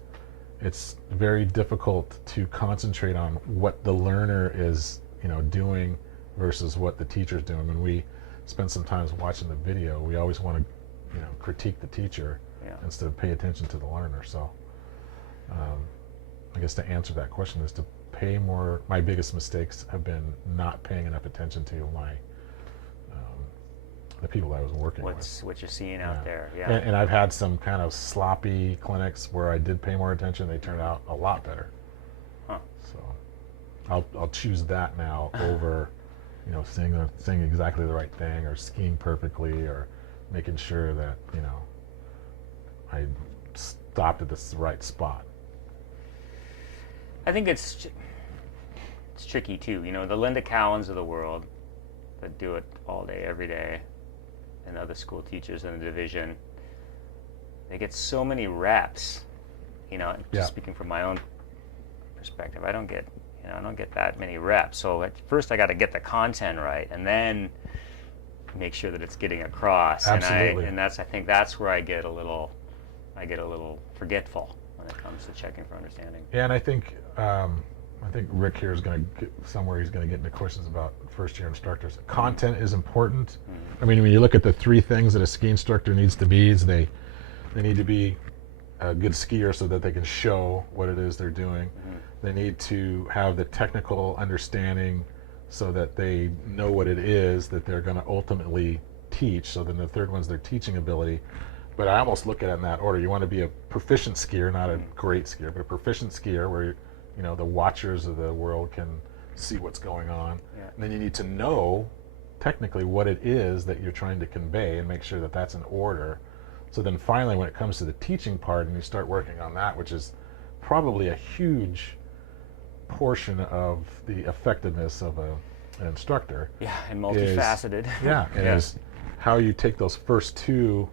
it's very difficult to concentrate on what the learner is, doing versus what the teacher's doing. When we spend some time watching the video, we always want to, critique the teacher instead of pay attention to the learner. So I guess to answer that question is to pay more. My biggest mistakes have been not paying enough attention to the people that I was working with. What you're seeing out there, And I've had some kind of sloppy clinics where I did pay more attention. They turned out a lot better. Huh. So I'll choose that now over, saying exactly the right thing or skiing perfectly or making sure that I stopped at the right spot. I think it's tricky too. The Linda Cowans of the world that do it all day, every day, and other school teachers in the division, they get so many reps. Just speaking from my own perspective, I don't get that many reps. So at first I got to get the content right, and then make sure that it's getting across. Absolutely. And I think that's where I get a little forgetful when it comes to checking for understanding. Yeah, and I think Rick here is going to get somewhere. He's going to get into questions about first-year instructors. Content is important. I mean, when you look at the three things that a ski instructor needs to be, is they need to be a good skier so that they can show what it is they're doing. They need to have the technical understanding so that they know what it is that they're going to ultimately teach. So then the third one's their teaching ability. But I almost look at it in that order. You want to be a proficient skier, not a great skier, but a proficient skier where the watchers of the world can see what's going on. Yeah. And then you need to know technically what it is that you're trying to convey and make sure that that's in order. So then finally, when it comes to the teaching part and you start working on that, which is probably a huge portion of the effectiveness of an instructor. Yeah, and multifaceted. Is how you take those first two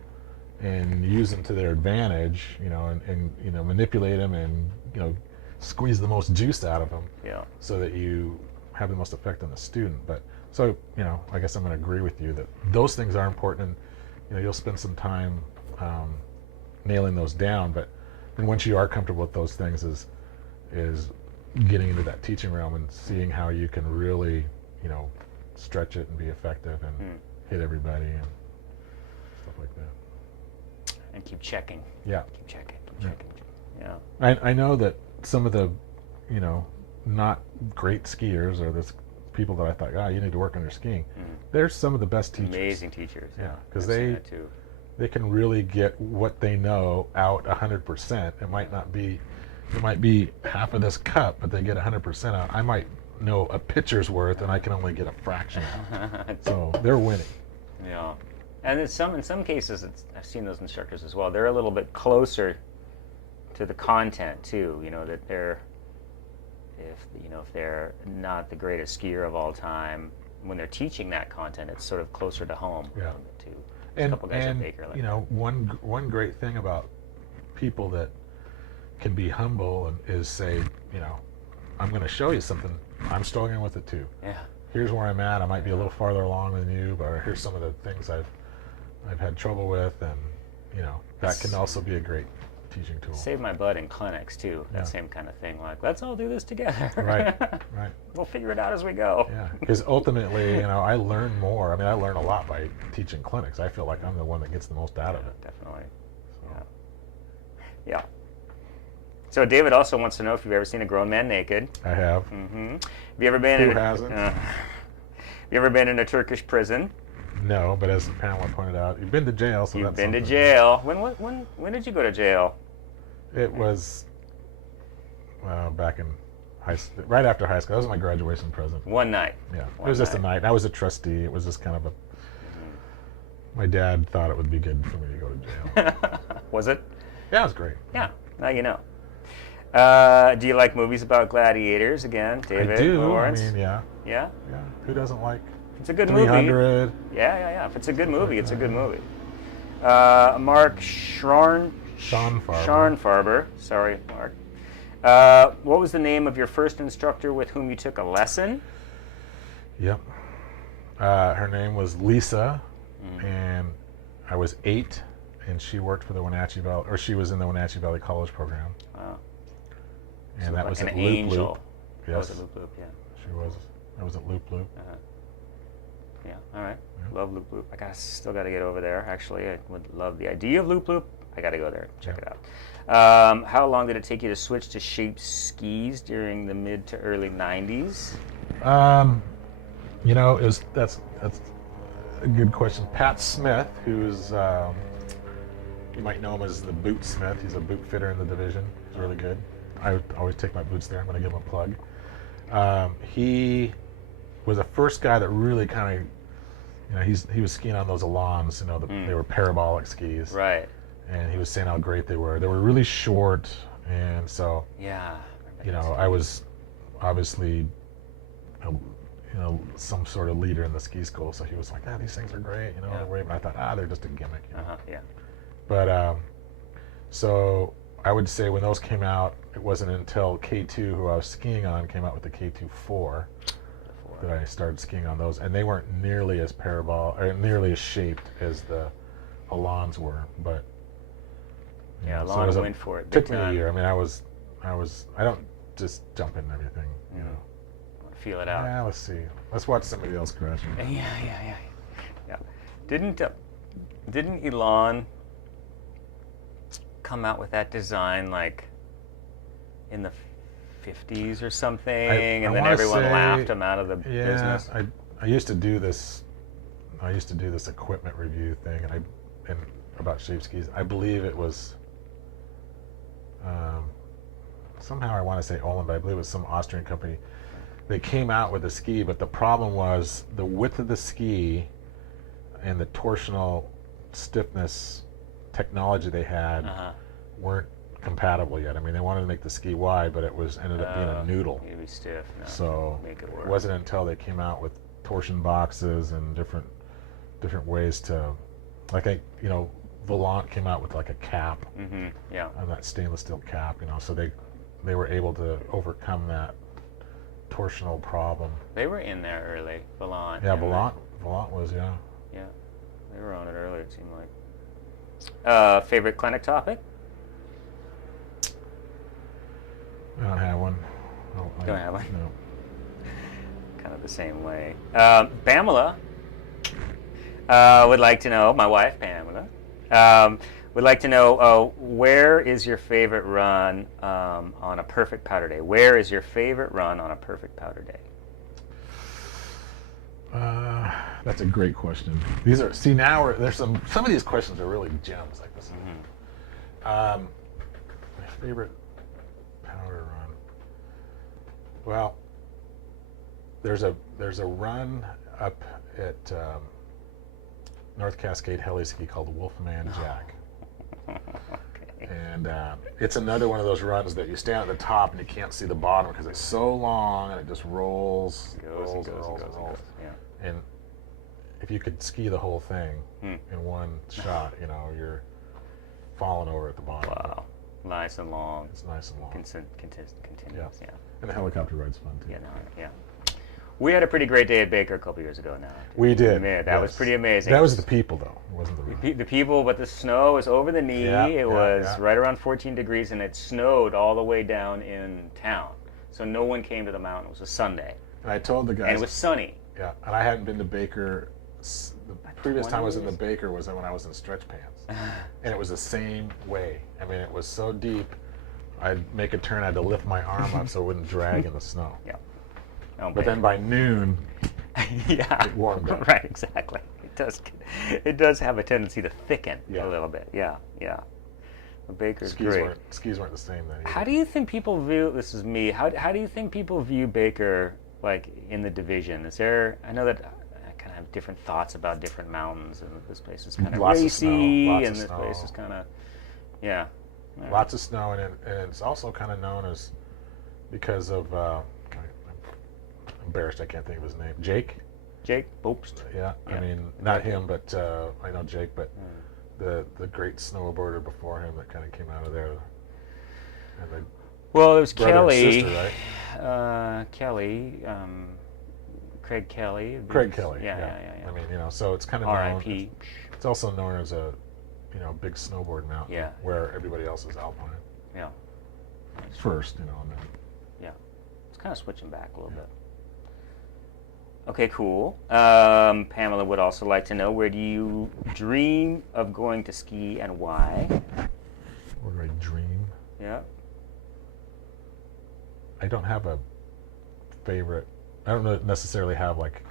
and use them to their advantage, and manipulate them and squeeze the most juice out of them, so that you have the most effect on the student. But so I guess I'm going to agree with you that those things are important. And, you'll spend some time nailing those down. But then once you are comfortable with those things, is getting into that teaching realm and seeing how you can really stretch it and be effective and hit everybody and stuff like that. And keep checking. Yeah. Keep checking. Yeah. I know that some of the, not great skiers or this people that I thought, you need to work on your skiing. They're some of the best teachers. Amazing teachers. Yeah, because they can really get what they know out 100%. It might be half of this cup, but they get 100% out. I might know a pitcher's worth, and I can only get a fraction out. So they're winning. Yeah. And in some cases, I've seen those instructors as well. They're a little bit closer to the content too. That if they're not the greatest skier of all time, when they're teaching that content, it's sort of closer to home. Yeah. Too. There's a couple guys at Baker like that. one great thing about people that can be humble and is say, I'm going to show you something. I'm struggling with it too. Yeah. Here's where I'm at. I might be a little farther along than you, but here's some of the things I've had trouble with, and that can also be a great teaching tool. Saved my butt in clinics too. That same kind of thing. Like, let's all do this together. Right. We'll figure it out as we go. Yeah. Because ultimately, I learn more. I mean, I learn a lot by teaching clinics. I feel like I'm the one that gets the most out of it. Definitely. So. Yeah. So David also wants to know if you've ever seen a grown man naked. I have. Mm-hmm. Have you ever been? Who hasn't? Have you ever been in a Turkish prison? No, but as Pamela pointed out, you've been to jail, so You've that's been to something. jail. When did you go to jail? It was back in right after high school. That was my graduation present. One night. Yeah, it was just a night. I was a trustee. It was just kind of a. My dad thought it would be good for me to go to jail. Was it? Yeah, it was great. Yeah. Now you know. Do you like movies about gladiators? Again, David I do. Lawrence. I mean, yeah. Yeah? Yeah. Who doesn't like It's a good movie. 300? Yeah. If it's a good movie, it's a good movie. Mark Schanfaber. Sorry, Mark. What was the name of your first instructor with whom you took a lesson? Yep. Her name was Lisa, and I was 8, and she worked for the Wenatchee Valley, or she was in the Wenatchee Valley College program. Wow. And So that like was an at angel. Loop Loop. That was Yes, at Loop Loop, yeah. she was. I was at Loop Loop. Yeah, all right. Yeah. Love Loop Loop. Still got to get over there. Actually, I would love the idea of Loop Loop. I got to go there. Check it out. How long did it take you to switch to shape skis during the mid to early 90s? You know, that's a good question. Pat Smith, who's you might know him as the Boot Smith. He's a boot fitter in the division. He's really good. I always take my boots there. I'm going to give him a plug. He was the first guy that really kind of, you know, he was skiing on those Aulans. You know, they were parabolic skis. Right. And he was saying how great they were. They were really short, and so Yeah. you know, I was obviously, some sort of leader in the ski school. So he was like, these things are great, you know. Yeah. And I thought, they're just a gimmick. You know? Yeah. But so I would say when those came out, it wasn't until K2, who I was skiing on, came out with the K2-4 that I started skiing on those, and they weren't nearly as nearly as shaped as the Aulans were, but. Yeah, So Aunan went for it. Took me a year. I mean, I don't just jump in everything, you know. Feel it out. Yeah, let's see. Let's watch somebody else crash. Yeah. Didn't Elon come out with that design like in the 50s or something, and then everyone laughed him out of the business? I used to do this. I used to do this equipment review thing, and about shape skis. I believe it was. Somehow I want to say Aunan, but I believe it was some Austrian company. They came out with a ski, but the problem was the width of the ski and the torsional stiffness technology they had weren't compatible yet. I mean, they wanted to make the ski wide, but ended up being a noodle. It'd be stiff. No, So make it work. it wasn't until they came out with torsion boxes and different ways to, Volant came out with like a cap, Yeah. on that stainless steel cap, so they were able to overcome that torsional problem. They were in there early, Volant. Yeah, Volant was, yeah. Yeah, they were on it early, it seemed like. Favorite clinic topic? I don't have one. Don't have one? No. Kind of the same way. Pamela would like to know, my wife Pamela, would like to know, where is your favorite run on a perfect powder day? Where is your favorite run on a perfect powder day? That's a great question. There's some of these questions are really gems like this. My favorite powder run. Well, there's a run up at North Cascade heli ski called Wolfman Jack. Okay. And it's another one of those runs that you stand at the top and you can't see the bottom because it's so long and it just rolls. Goes. Yeah. And if you could ski the whole thing in one shot, you're falling over at the bottom. Wow. Nice and long. It's nice and long. Continuous, yeah. And the helicopter ride's fun too. Yeah. We had a pretty great day at Baker a couple years ago now. We did. That was pretty amazing. That was the people, though. It wasn't the run. The people, but the snow was over the knee. It was right around 14 degrees, and it snowed all the way down in town. So no one came to the mountain. It was a Sunday. And I told the guys. And it was sunny. Yeah, and I hadn't been to Baker. The previous time I was in the Baker was when I was in stretch pants. And it was the same way. I mean, it was so deep, I'd make a turn, I had to lift my arm up so it wouldn't drag in the snow. Yeah. Oh, but then by noon, it warmed up. Right, exactly. It does have a tendency to thicken a little bit. Yeah. The Baker's great. Skis weren't the same then either. How do you think people view, this is me, how do you think people view Baker, like, in the division? I know that I kind of have different thoughts about different mountains, and this place is kind of racy, and this place is kind of, Lots of snow, and it's also kind of known as because of. I'm embarrassed, I can't think of his name. Jake. Oops. Yeah, I mean not him, but I know Jake, but the great snowboarder before him that kind of came out of there. And the Well, it was brother and Kelly. sister, right? Kelly. Craig Kelly. Craig Kelly. Yeah. I mean, so it's kind of R.I.P. It's also known as a, big snowboard mountain. Yeah. Where everybody else is alpine. Yeah. First, and then. Yeah. It's kind of switching back a little bit. Okay, cool. Pamela would also like to know, where do you dream of going to ski and why? Where do I dream? Yeah. I don't have a favorite. I don't necessarily have like,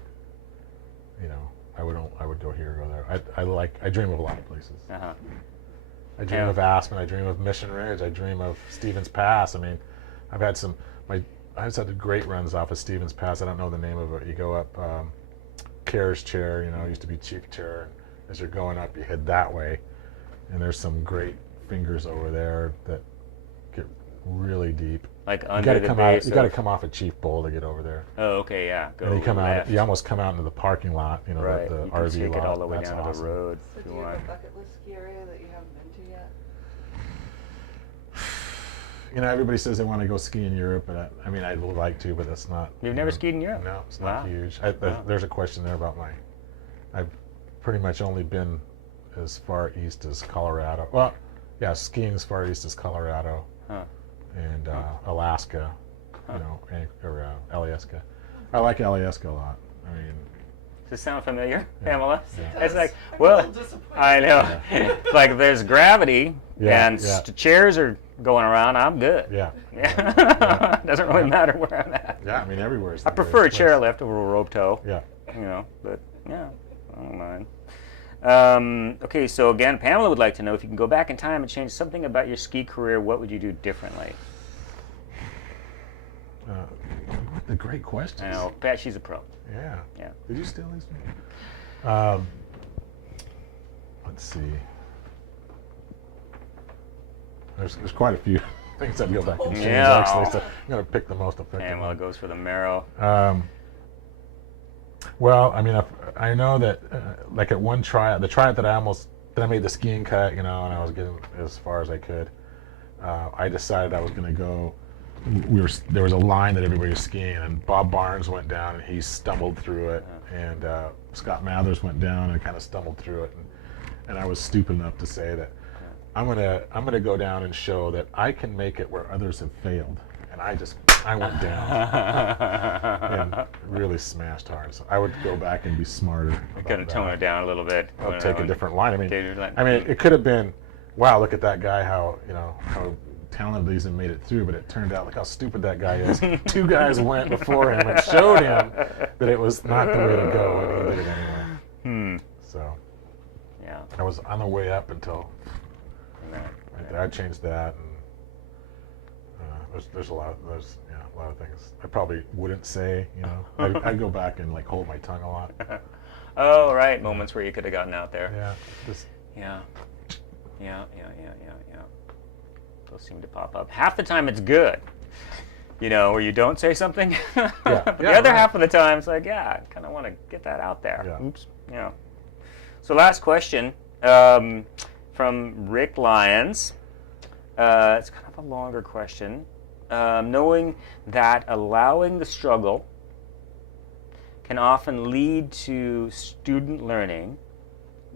I would go here or go there. I dream of a lot of places. Uh-huh. I dream of Aspen. I dream of Mission Ridge. I dream of Stevens Pass. I mean, I've had I've had great runs off of Stevens Pass. I don't know the name of it. You go up Kerr's Chair. It used to be Chief Chair. And as you're going up, you head that way, and there's some great fingers over there that get really deep. Like under the base. You got to come off of Chief Bowl to get over there. Oh, okay, yeah. Go and you come left. out. You almost come out into the parking lot. Right. The you RV can take lot. it all the way That's down awesome. to the road. So if do you you have want. a bucket list ski area that you haven't been to yet? Everybody says they want to go ski in Europe, but I mean, I'd like to, but that's not. You've never skied in Europe? No, it's Wow. not huge. Wow. There's a question there about I've pretty much only been as far east as Colorado. Well, yeah, skiing as far east as Colorado, and Alaska, or Alaska. I like Alaska a lot. I mean, Does this sound familiar, Pamela? Yeah. It's like, I'm a well, little disappointed. I know. It's like there's gravity and Yeah. chairs are going around. I'm good. yeah. Yeah. Doesn't really matter where I'm at. Yeah, I mean, everywhere is I the prefer a greatest place. chairlift over a rope tow. Yeah. But yeah, I don't mind. Okay, so again, Pamela would like to know, if you can go back in time and change something about your ski career, what would you do differently? The great questions. I know, Pat, she's a pro. Yeah. Yeah. Did you steal these? Let's see. There's quite a few things I'd go back and change, Yeah. actually, so I'm going to pick the most effective Pamela one. goes for the marrow. Well, I mean, I know that, like at one tryout, the tryout that I made the skiing cut, and I was getting as far as I could, I decided I was going to go. There was a line that everybody was skiing, and Bob Barnes went down and he stumbled through it, and Scott Mathers went down and kind of stumbled through it, and I was stupid enough to say that I'm gonna go down and show that I can make it where others have failed, and I went down and really smashed hard. So I would go back and be smarter. Kind of tone it down a little bit. I'll take a different line. I mean, Like, it could have been, wow, look at that guy, how talented he is and made it through, but it turned out, look how stupid that guy is. Two guys went before him and showed him that it was not the way to go, and he did it anyway. So yeah. I was on the way up until Right. I changed that, and there's a lot of things I probably wouldn't say. I go back and like hold my tongue a lot. Oh, right. Moments where you could have gotten out there. Yeah, just Yeah. Those seem to pop up. Half the time it's good, where you don't say something. Yeah. The other half of the time it's like, I kind of want to get that out there. Yeah. Oops. Yeah. So last question from Rick Lyons. It's kind of a longer question. Knowing that allowing the struggle can often lead to student learning,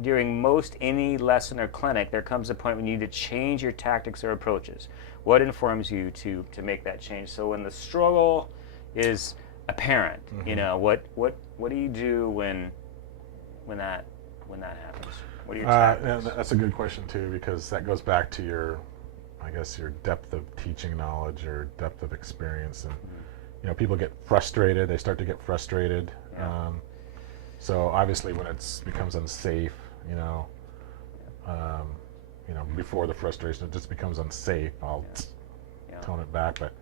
during most any lesson or clinic, there comes a point when you need to change your tactics or approaches. What informs you to make that change? So when the struggle is apparent, what do you do when that happens? What are your tactics? That's a good question too, because that goes back to your depth of teaching knowledge or depth of experience, and people get frustrated. They start to get frustrated. Yeah. So obviously, when it becomes unsafe, before the frustration, it just becomes unsafe. I'll tone it back, but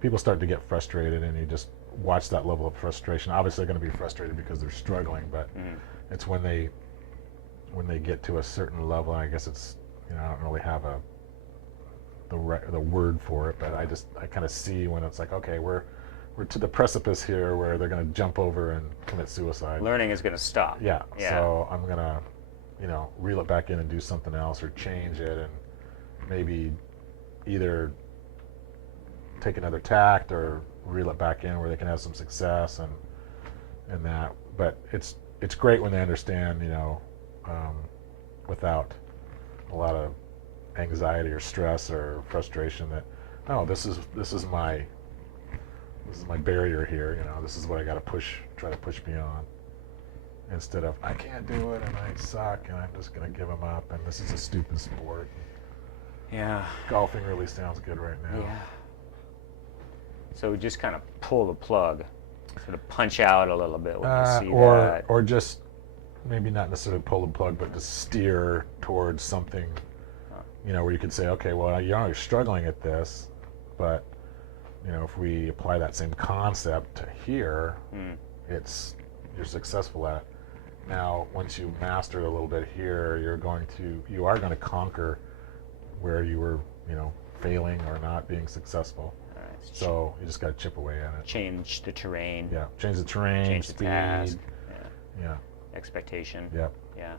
people start to get frustrated, and you just watch that level of frustration. Obviously, they're going to be frustrated because they're struggling, but it's when they get to a certain level, and I guess it's I don't really have the word for it, but I kind of see when it's like, okay, we're to the precipice here where they're going to jump over and commit suicide. Learning is going to stop. Yeah. So I'm going to, reel it back in and do something else or change it and maybe either take another tact or reel it back in where they can have some success and that. But it's great when they understand, without a lot of anxiety or stress or frustration that, oh, this is my barrier here, this is what I got to try to push beyond, instead of I can't do it and I suck and I'm just going to give them up and this is a stupid sport. Yeah. Golfing really sounds good right now. Yeah. So just kind of pull the plug, sort of punch out a little bit when you see that. Or just maybe not necessarily pull the plug, but just steer towards something, where you could say, okay, well, you're struggling at this, but if we apply that same concept to here, you're successful at it. Now, once you master it a little bit here, you are going to conquer where you were, failing or not being successful. All right, so you just got to chip away at it. Change the terrain. Yeah, change the terrain, change speed. The task. Yeah. Expectation. Yep. Yeah.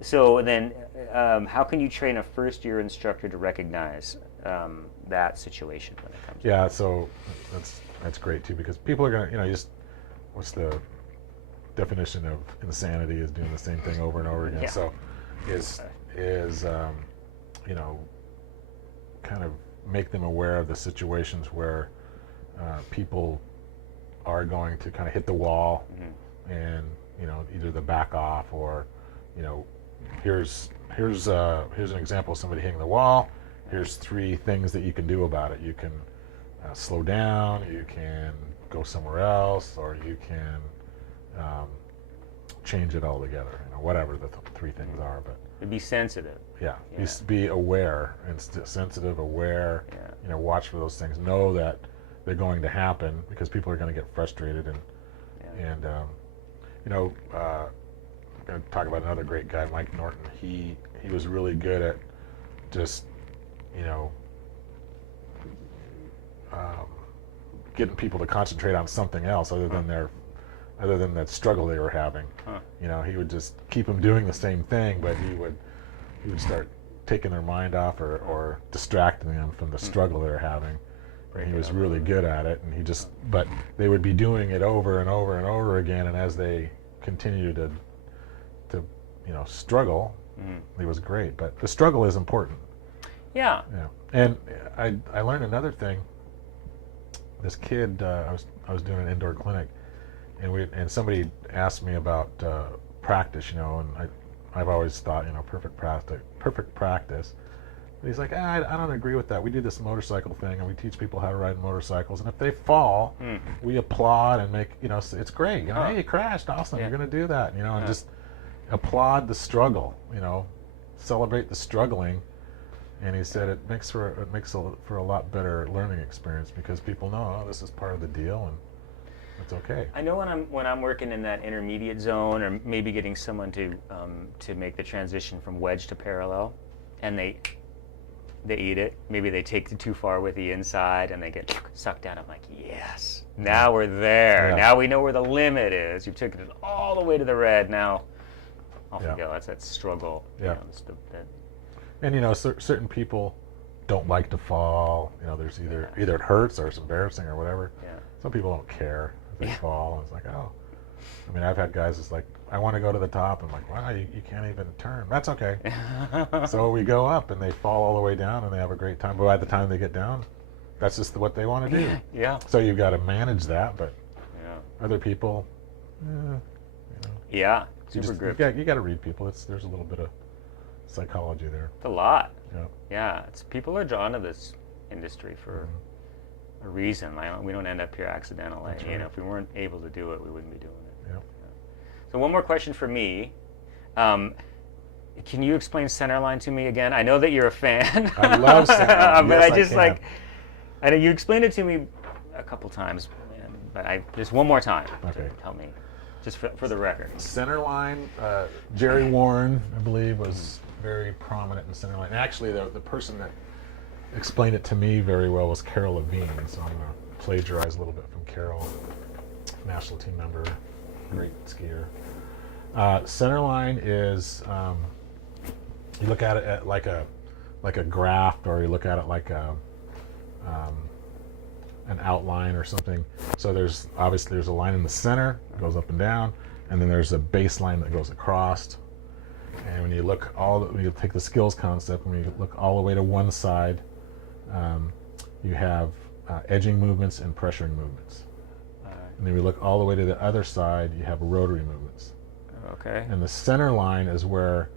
So then, how can you train a first-year instructor to recognize that situation when it comes? Yeah, so that's great too, because people are gonna, what's the definition of insanity is doing the same thing over and over again. Yeah. So is kind of make them aware of the situations where people are going to kind of hit the wall, and either the back off or here's an example of somebody hitting the wall. Here's 3 things that you can do about it. You can slow down, you can go somewhere else, or you can change it altogether. Whatever the 3 things are. But be sensitive. Yeah. Be aware and sensitive, aware. Yeah. Watch for those things. Know that they're going to happen because people are going to get frustrated and I'm going to talk about another great guy, Mike Norton. He was really good at just getting people to concentrate on something else other than that struggle they were having. He would just keep them doing the same thing, but he would start taking their mind off or distracting them from the struggle they were having. And he was really good at it, and but they would be doing it over and over and over again, and as they continued to struggle, he was great. But the struggle is important. Yeah. Yeah. And I learned another thing. This kid, I was doing an indoor clinic, and somebody asked me about practice, and I've always thought, perfect practice. But he's like, I don't agree with that. We do this motorcycle thing, and we teach people how to ride motorcycles, and if they fall, we applaud and make, it's great. Hey, you crashed, awesome. You're going to do that, and just applaud the struggle, celebrate the struggling. And he said it makes for a lot better learning experience because people know, this is part of the deal, and it's okay. I know when I'm working in that intermediate zone, or maybe getting someone to make the transition from wedge to parallel, and they eat it. Maybe they take it too far with the inside, and they get sucked down. I'm like, yes, now we're there. Yeah. Now we know where the limit is. You've taken it all the way to the red. Now off we go. That's that struggle. Yeah. And certain people don't like to fall. There's either it hurts or it's embarrassing or whatever. Yeah. Some people don't care if they fall. And it's like, oh. I mean, I've had guys that's like, I want to go to the top. I'm like, wow, you can't even turn. That's okay. So we go up and they fall all the way down and they have a great time. But by the time they get down, that's just what they want to do. Yeah. So you've got to manage that. But other people, Yeah. You got to read people. There's a little bit of psychology there. It's a lot. Yeah. Yeah. People are drawn to this industry for a reason. We don't end up here accidentally. That's right. If we weren't able to do it, we wouldn't be doing it. Yeah. So one more question for me. Can you explain centerline to me again? I know that you're a fan. I love centerline. But Yes, I know you explained it to me a couple times, but just one more time. Okay. Tell me, just for the record. Centerline, Jerry Warren, I believe, was very prominent in center line. And actually, the person that explained it to me very well was Carol Levine, so I'm going to plagiarize a little bit from Carol, national team member, great skier. Center line is, you look at it like a graph, or you look at it like an outline or something. So there's a line in the center, it goes up and down, and then there's a baseline that goes across. And when you look when you take the skills concept, when you look all the way to one side, you have edging movements and pressuring movements. And then we look all the way to the other side, you have rotary movements. Okay. And the center line is where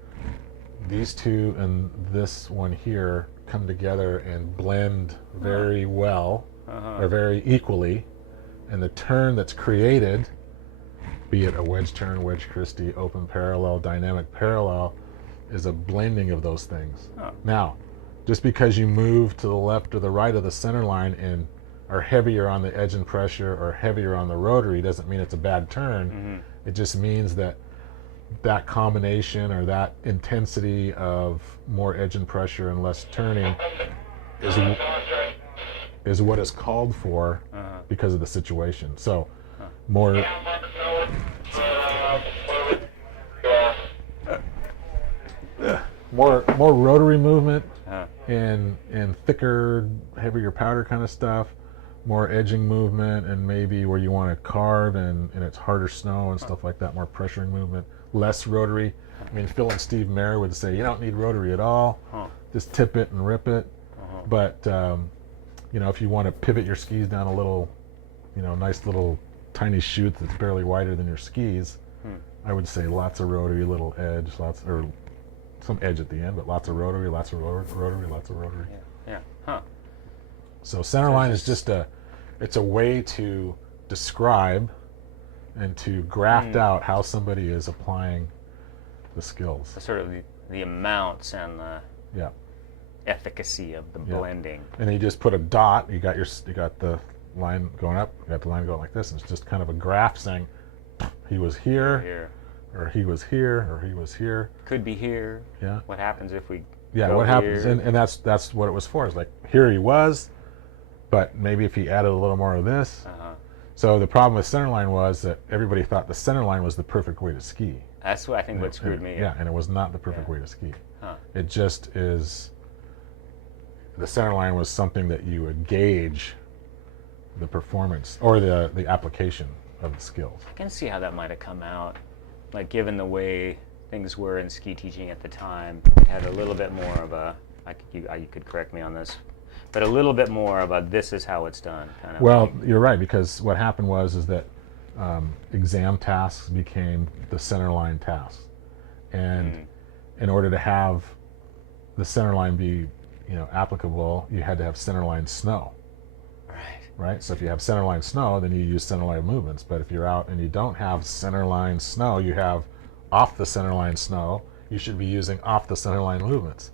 these two and this one here come together and blend very well, or very equally. And the turn that's created, be it a wedge turn, wedge Christie, open parallel, dynamic parallel, is a blending of those things. Now, just because you move to the left or the right of the center line and are heavier on the edge and pressure or heavier on the rotary doesn't mean it's a bad turn. It just means that that combination or that intensity of more edge and pressure and less turning is what is called for because of the situation. So more rotary movement and thicker, heavier powder kind of stuff, more edging movement, and maybe where you want to carve and it's harder snow and stuff like that, more pressuring movement, less rotary. I mean, Phil and Steve Mayer would say you don't need rotary at all, just tip it and rip it. But if you want to pivot your skis down a little, nice little tiny chute that's barely wider than your skis, I would say lots of rotary, little edge, or some edge at the end, but lots of rotary, lots of rotary, lots of rotary. So center line is just it's a way to describe and to graft out how somebody is applying the skills. Sort of the amounts and the efficacy of the blending. And then you just put a dot. You got the line going up. You got the line going like this, and it's just kind of a graph saying he was here, or he was here, or he was here. Could be here. Yeah. What happens if we? What happens? And that's what it was for. It's like here he was, but maybe if he added a little more of this. So the problem with centerline was that everybody thought the centerline was the perfect way to ski. That's what I think what screwed me. Yeah, and it was not the perfect way to ski. It just is. The centerline was something that you would gauge the performance or the application of the skills. I can see how that might have come out, like given the way things were in ski teaching at the time. It had a little bit more of a. You could correct me on this. But a little bit more about this is how it's done, kind of. Well, you're right, because what happened was that exam tasks became the centerline tasks, and in order to have the centerline be, applicable, you had to have centerline snow. Right. So if you have centerline snow, then you use centerline movements. But if you're out and you don't have centerline snow, you have off the centerline snow. You should be using off the centerline movements.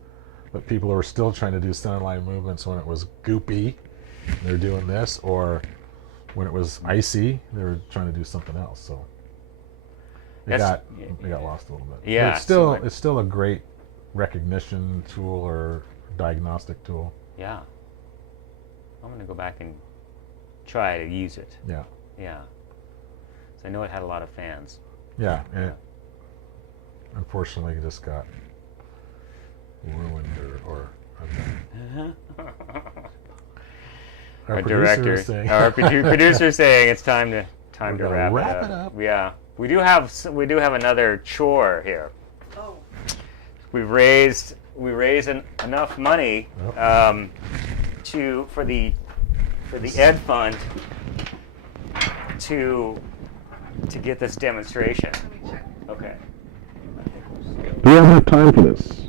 But people were still trying to do centerline movements when it was goopy, they're doing this, or when it was icy, they were trying to do something else. So they got lost a little bit. Yeah, but it's still a great recognition tool or diagnostic tool. Yeah. I'm going to go back and try to use it. Yeah. Yeah. So I know it had a lot of fans. Yeah, and unfortunately it just got ruined or our director, our producer saying it's time to wrap it up. Yeah, we do have another chore here. Oh. We raised enough money for the Ed Fund to get this demonstration. Let me check. Okay. Do we have time for this?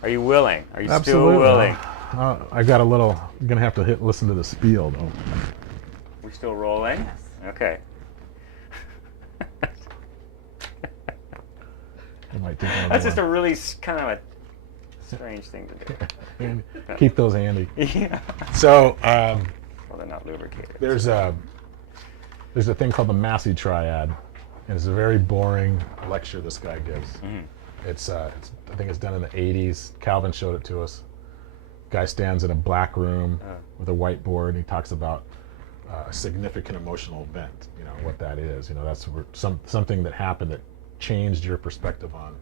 Are you willing? Are you Absolutely. still willing? I got a little. I'm gonna have to listen to the spiel though. We still rolling? Yes. Okay. It might take another That's just a one. really kind of a strange thing to do. And keep those handy. Yeah. So Well, they're not lubricated. there's a thing called the Massey triad, and it's a very boring lecture this guy gives. I think it's done in the 80s. Calvin showed it to us. Guy stands in a black room with a whiteboard, and he talks about a significant emotional event. You know what that is. You know, that's something that happened that changed your perspective on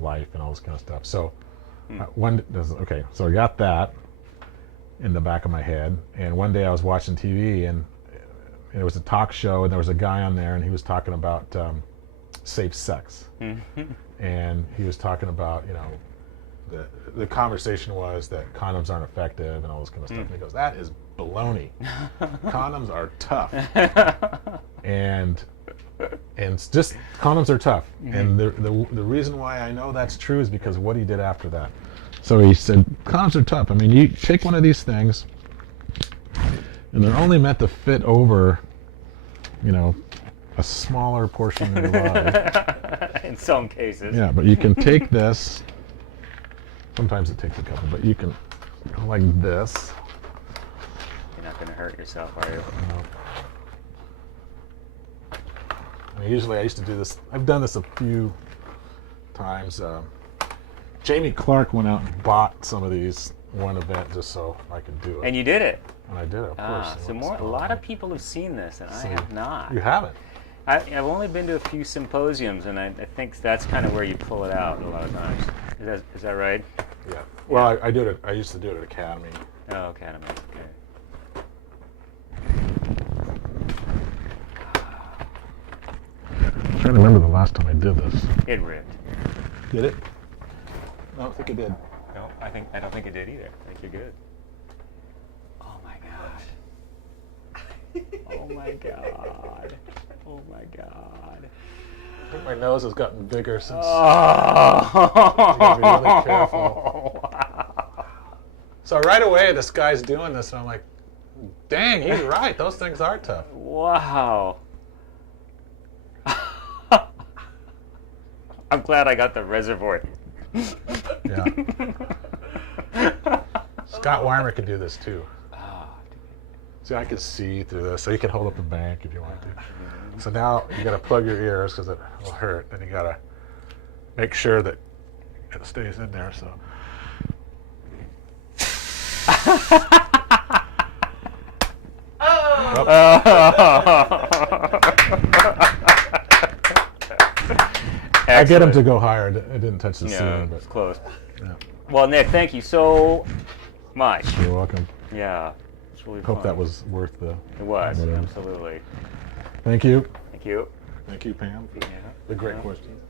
life and all this kind of stuff. So so I got that in the back of my head, and one day I was watching TV, and it was a talk show, and there was a guy on there, and he was talking about safe sex, and he was talking about, you know, the conversation was that condoms aren't effective and all this kind of stuff, and he goes, that is baloney. Condoms are tough. and it's just, condoms are tough. And the reason why I know that's true is because of what he did after that. So he said, condoms are tough. I mean, you take one of these things, and they're only meant to fit over, you know, a smaller portion of your body. In some cases. Yeah, but you can take this. Sometimes it takes a couple, but you can go like this. You're not going to hurt yourself, are you? No. I mean, usually I used to do this. I've done this a few times. Jamie Clark went out and bought some of these one event just so I could do it. And you did it. And I did it, of course. So a lot of people have seen this, and I have not. You haven't? I've only been to a few symposiums, and I think that's kind of where you pull it out a lot of times. Is that right? Yeah. Well, I do it. I used to do it at Academy. Oh, Academy. Okay. I'm trying to remember the last time I did this. It ripped. Did it? I don't think it did. No, I don't think it did either. I think you're good. Oh my gosh. Oh my god. Oh my god. I think my nose has gotten bigger since. Oh. You gotta be really careful. Wow. So right away, this guy's doing this, and I'm like, dang, he's right. Those things are tough. Wow. I'm glad I got the reservoir. Yeah. Scott Weimer could do this too. See, I can see through this, so you can hold up the bank if you want to. So now you got to plug your ears because it will hurt. Then you got to make sure that it stays in there. So. I get him to go higher. It didn't touch the ceiling, but it's close. Yeah. Well, Nick, thank you so much. You're welcome. Yeah, it's really Hope fun. that was worth the. It was, whatever. absolutely. Thank you. Thank you. Thank you, Pam, for Yeah. the great questions.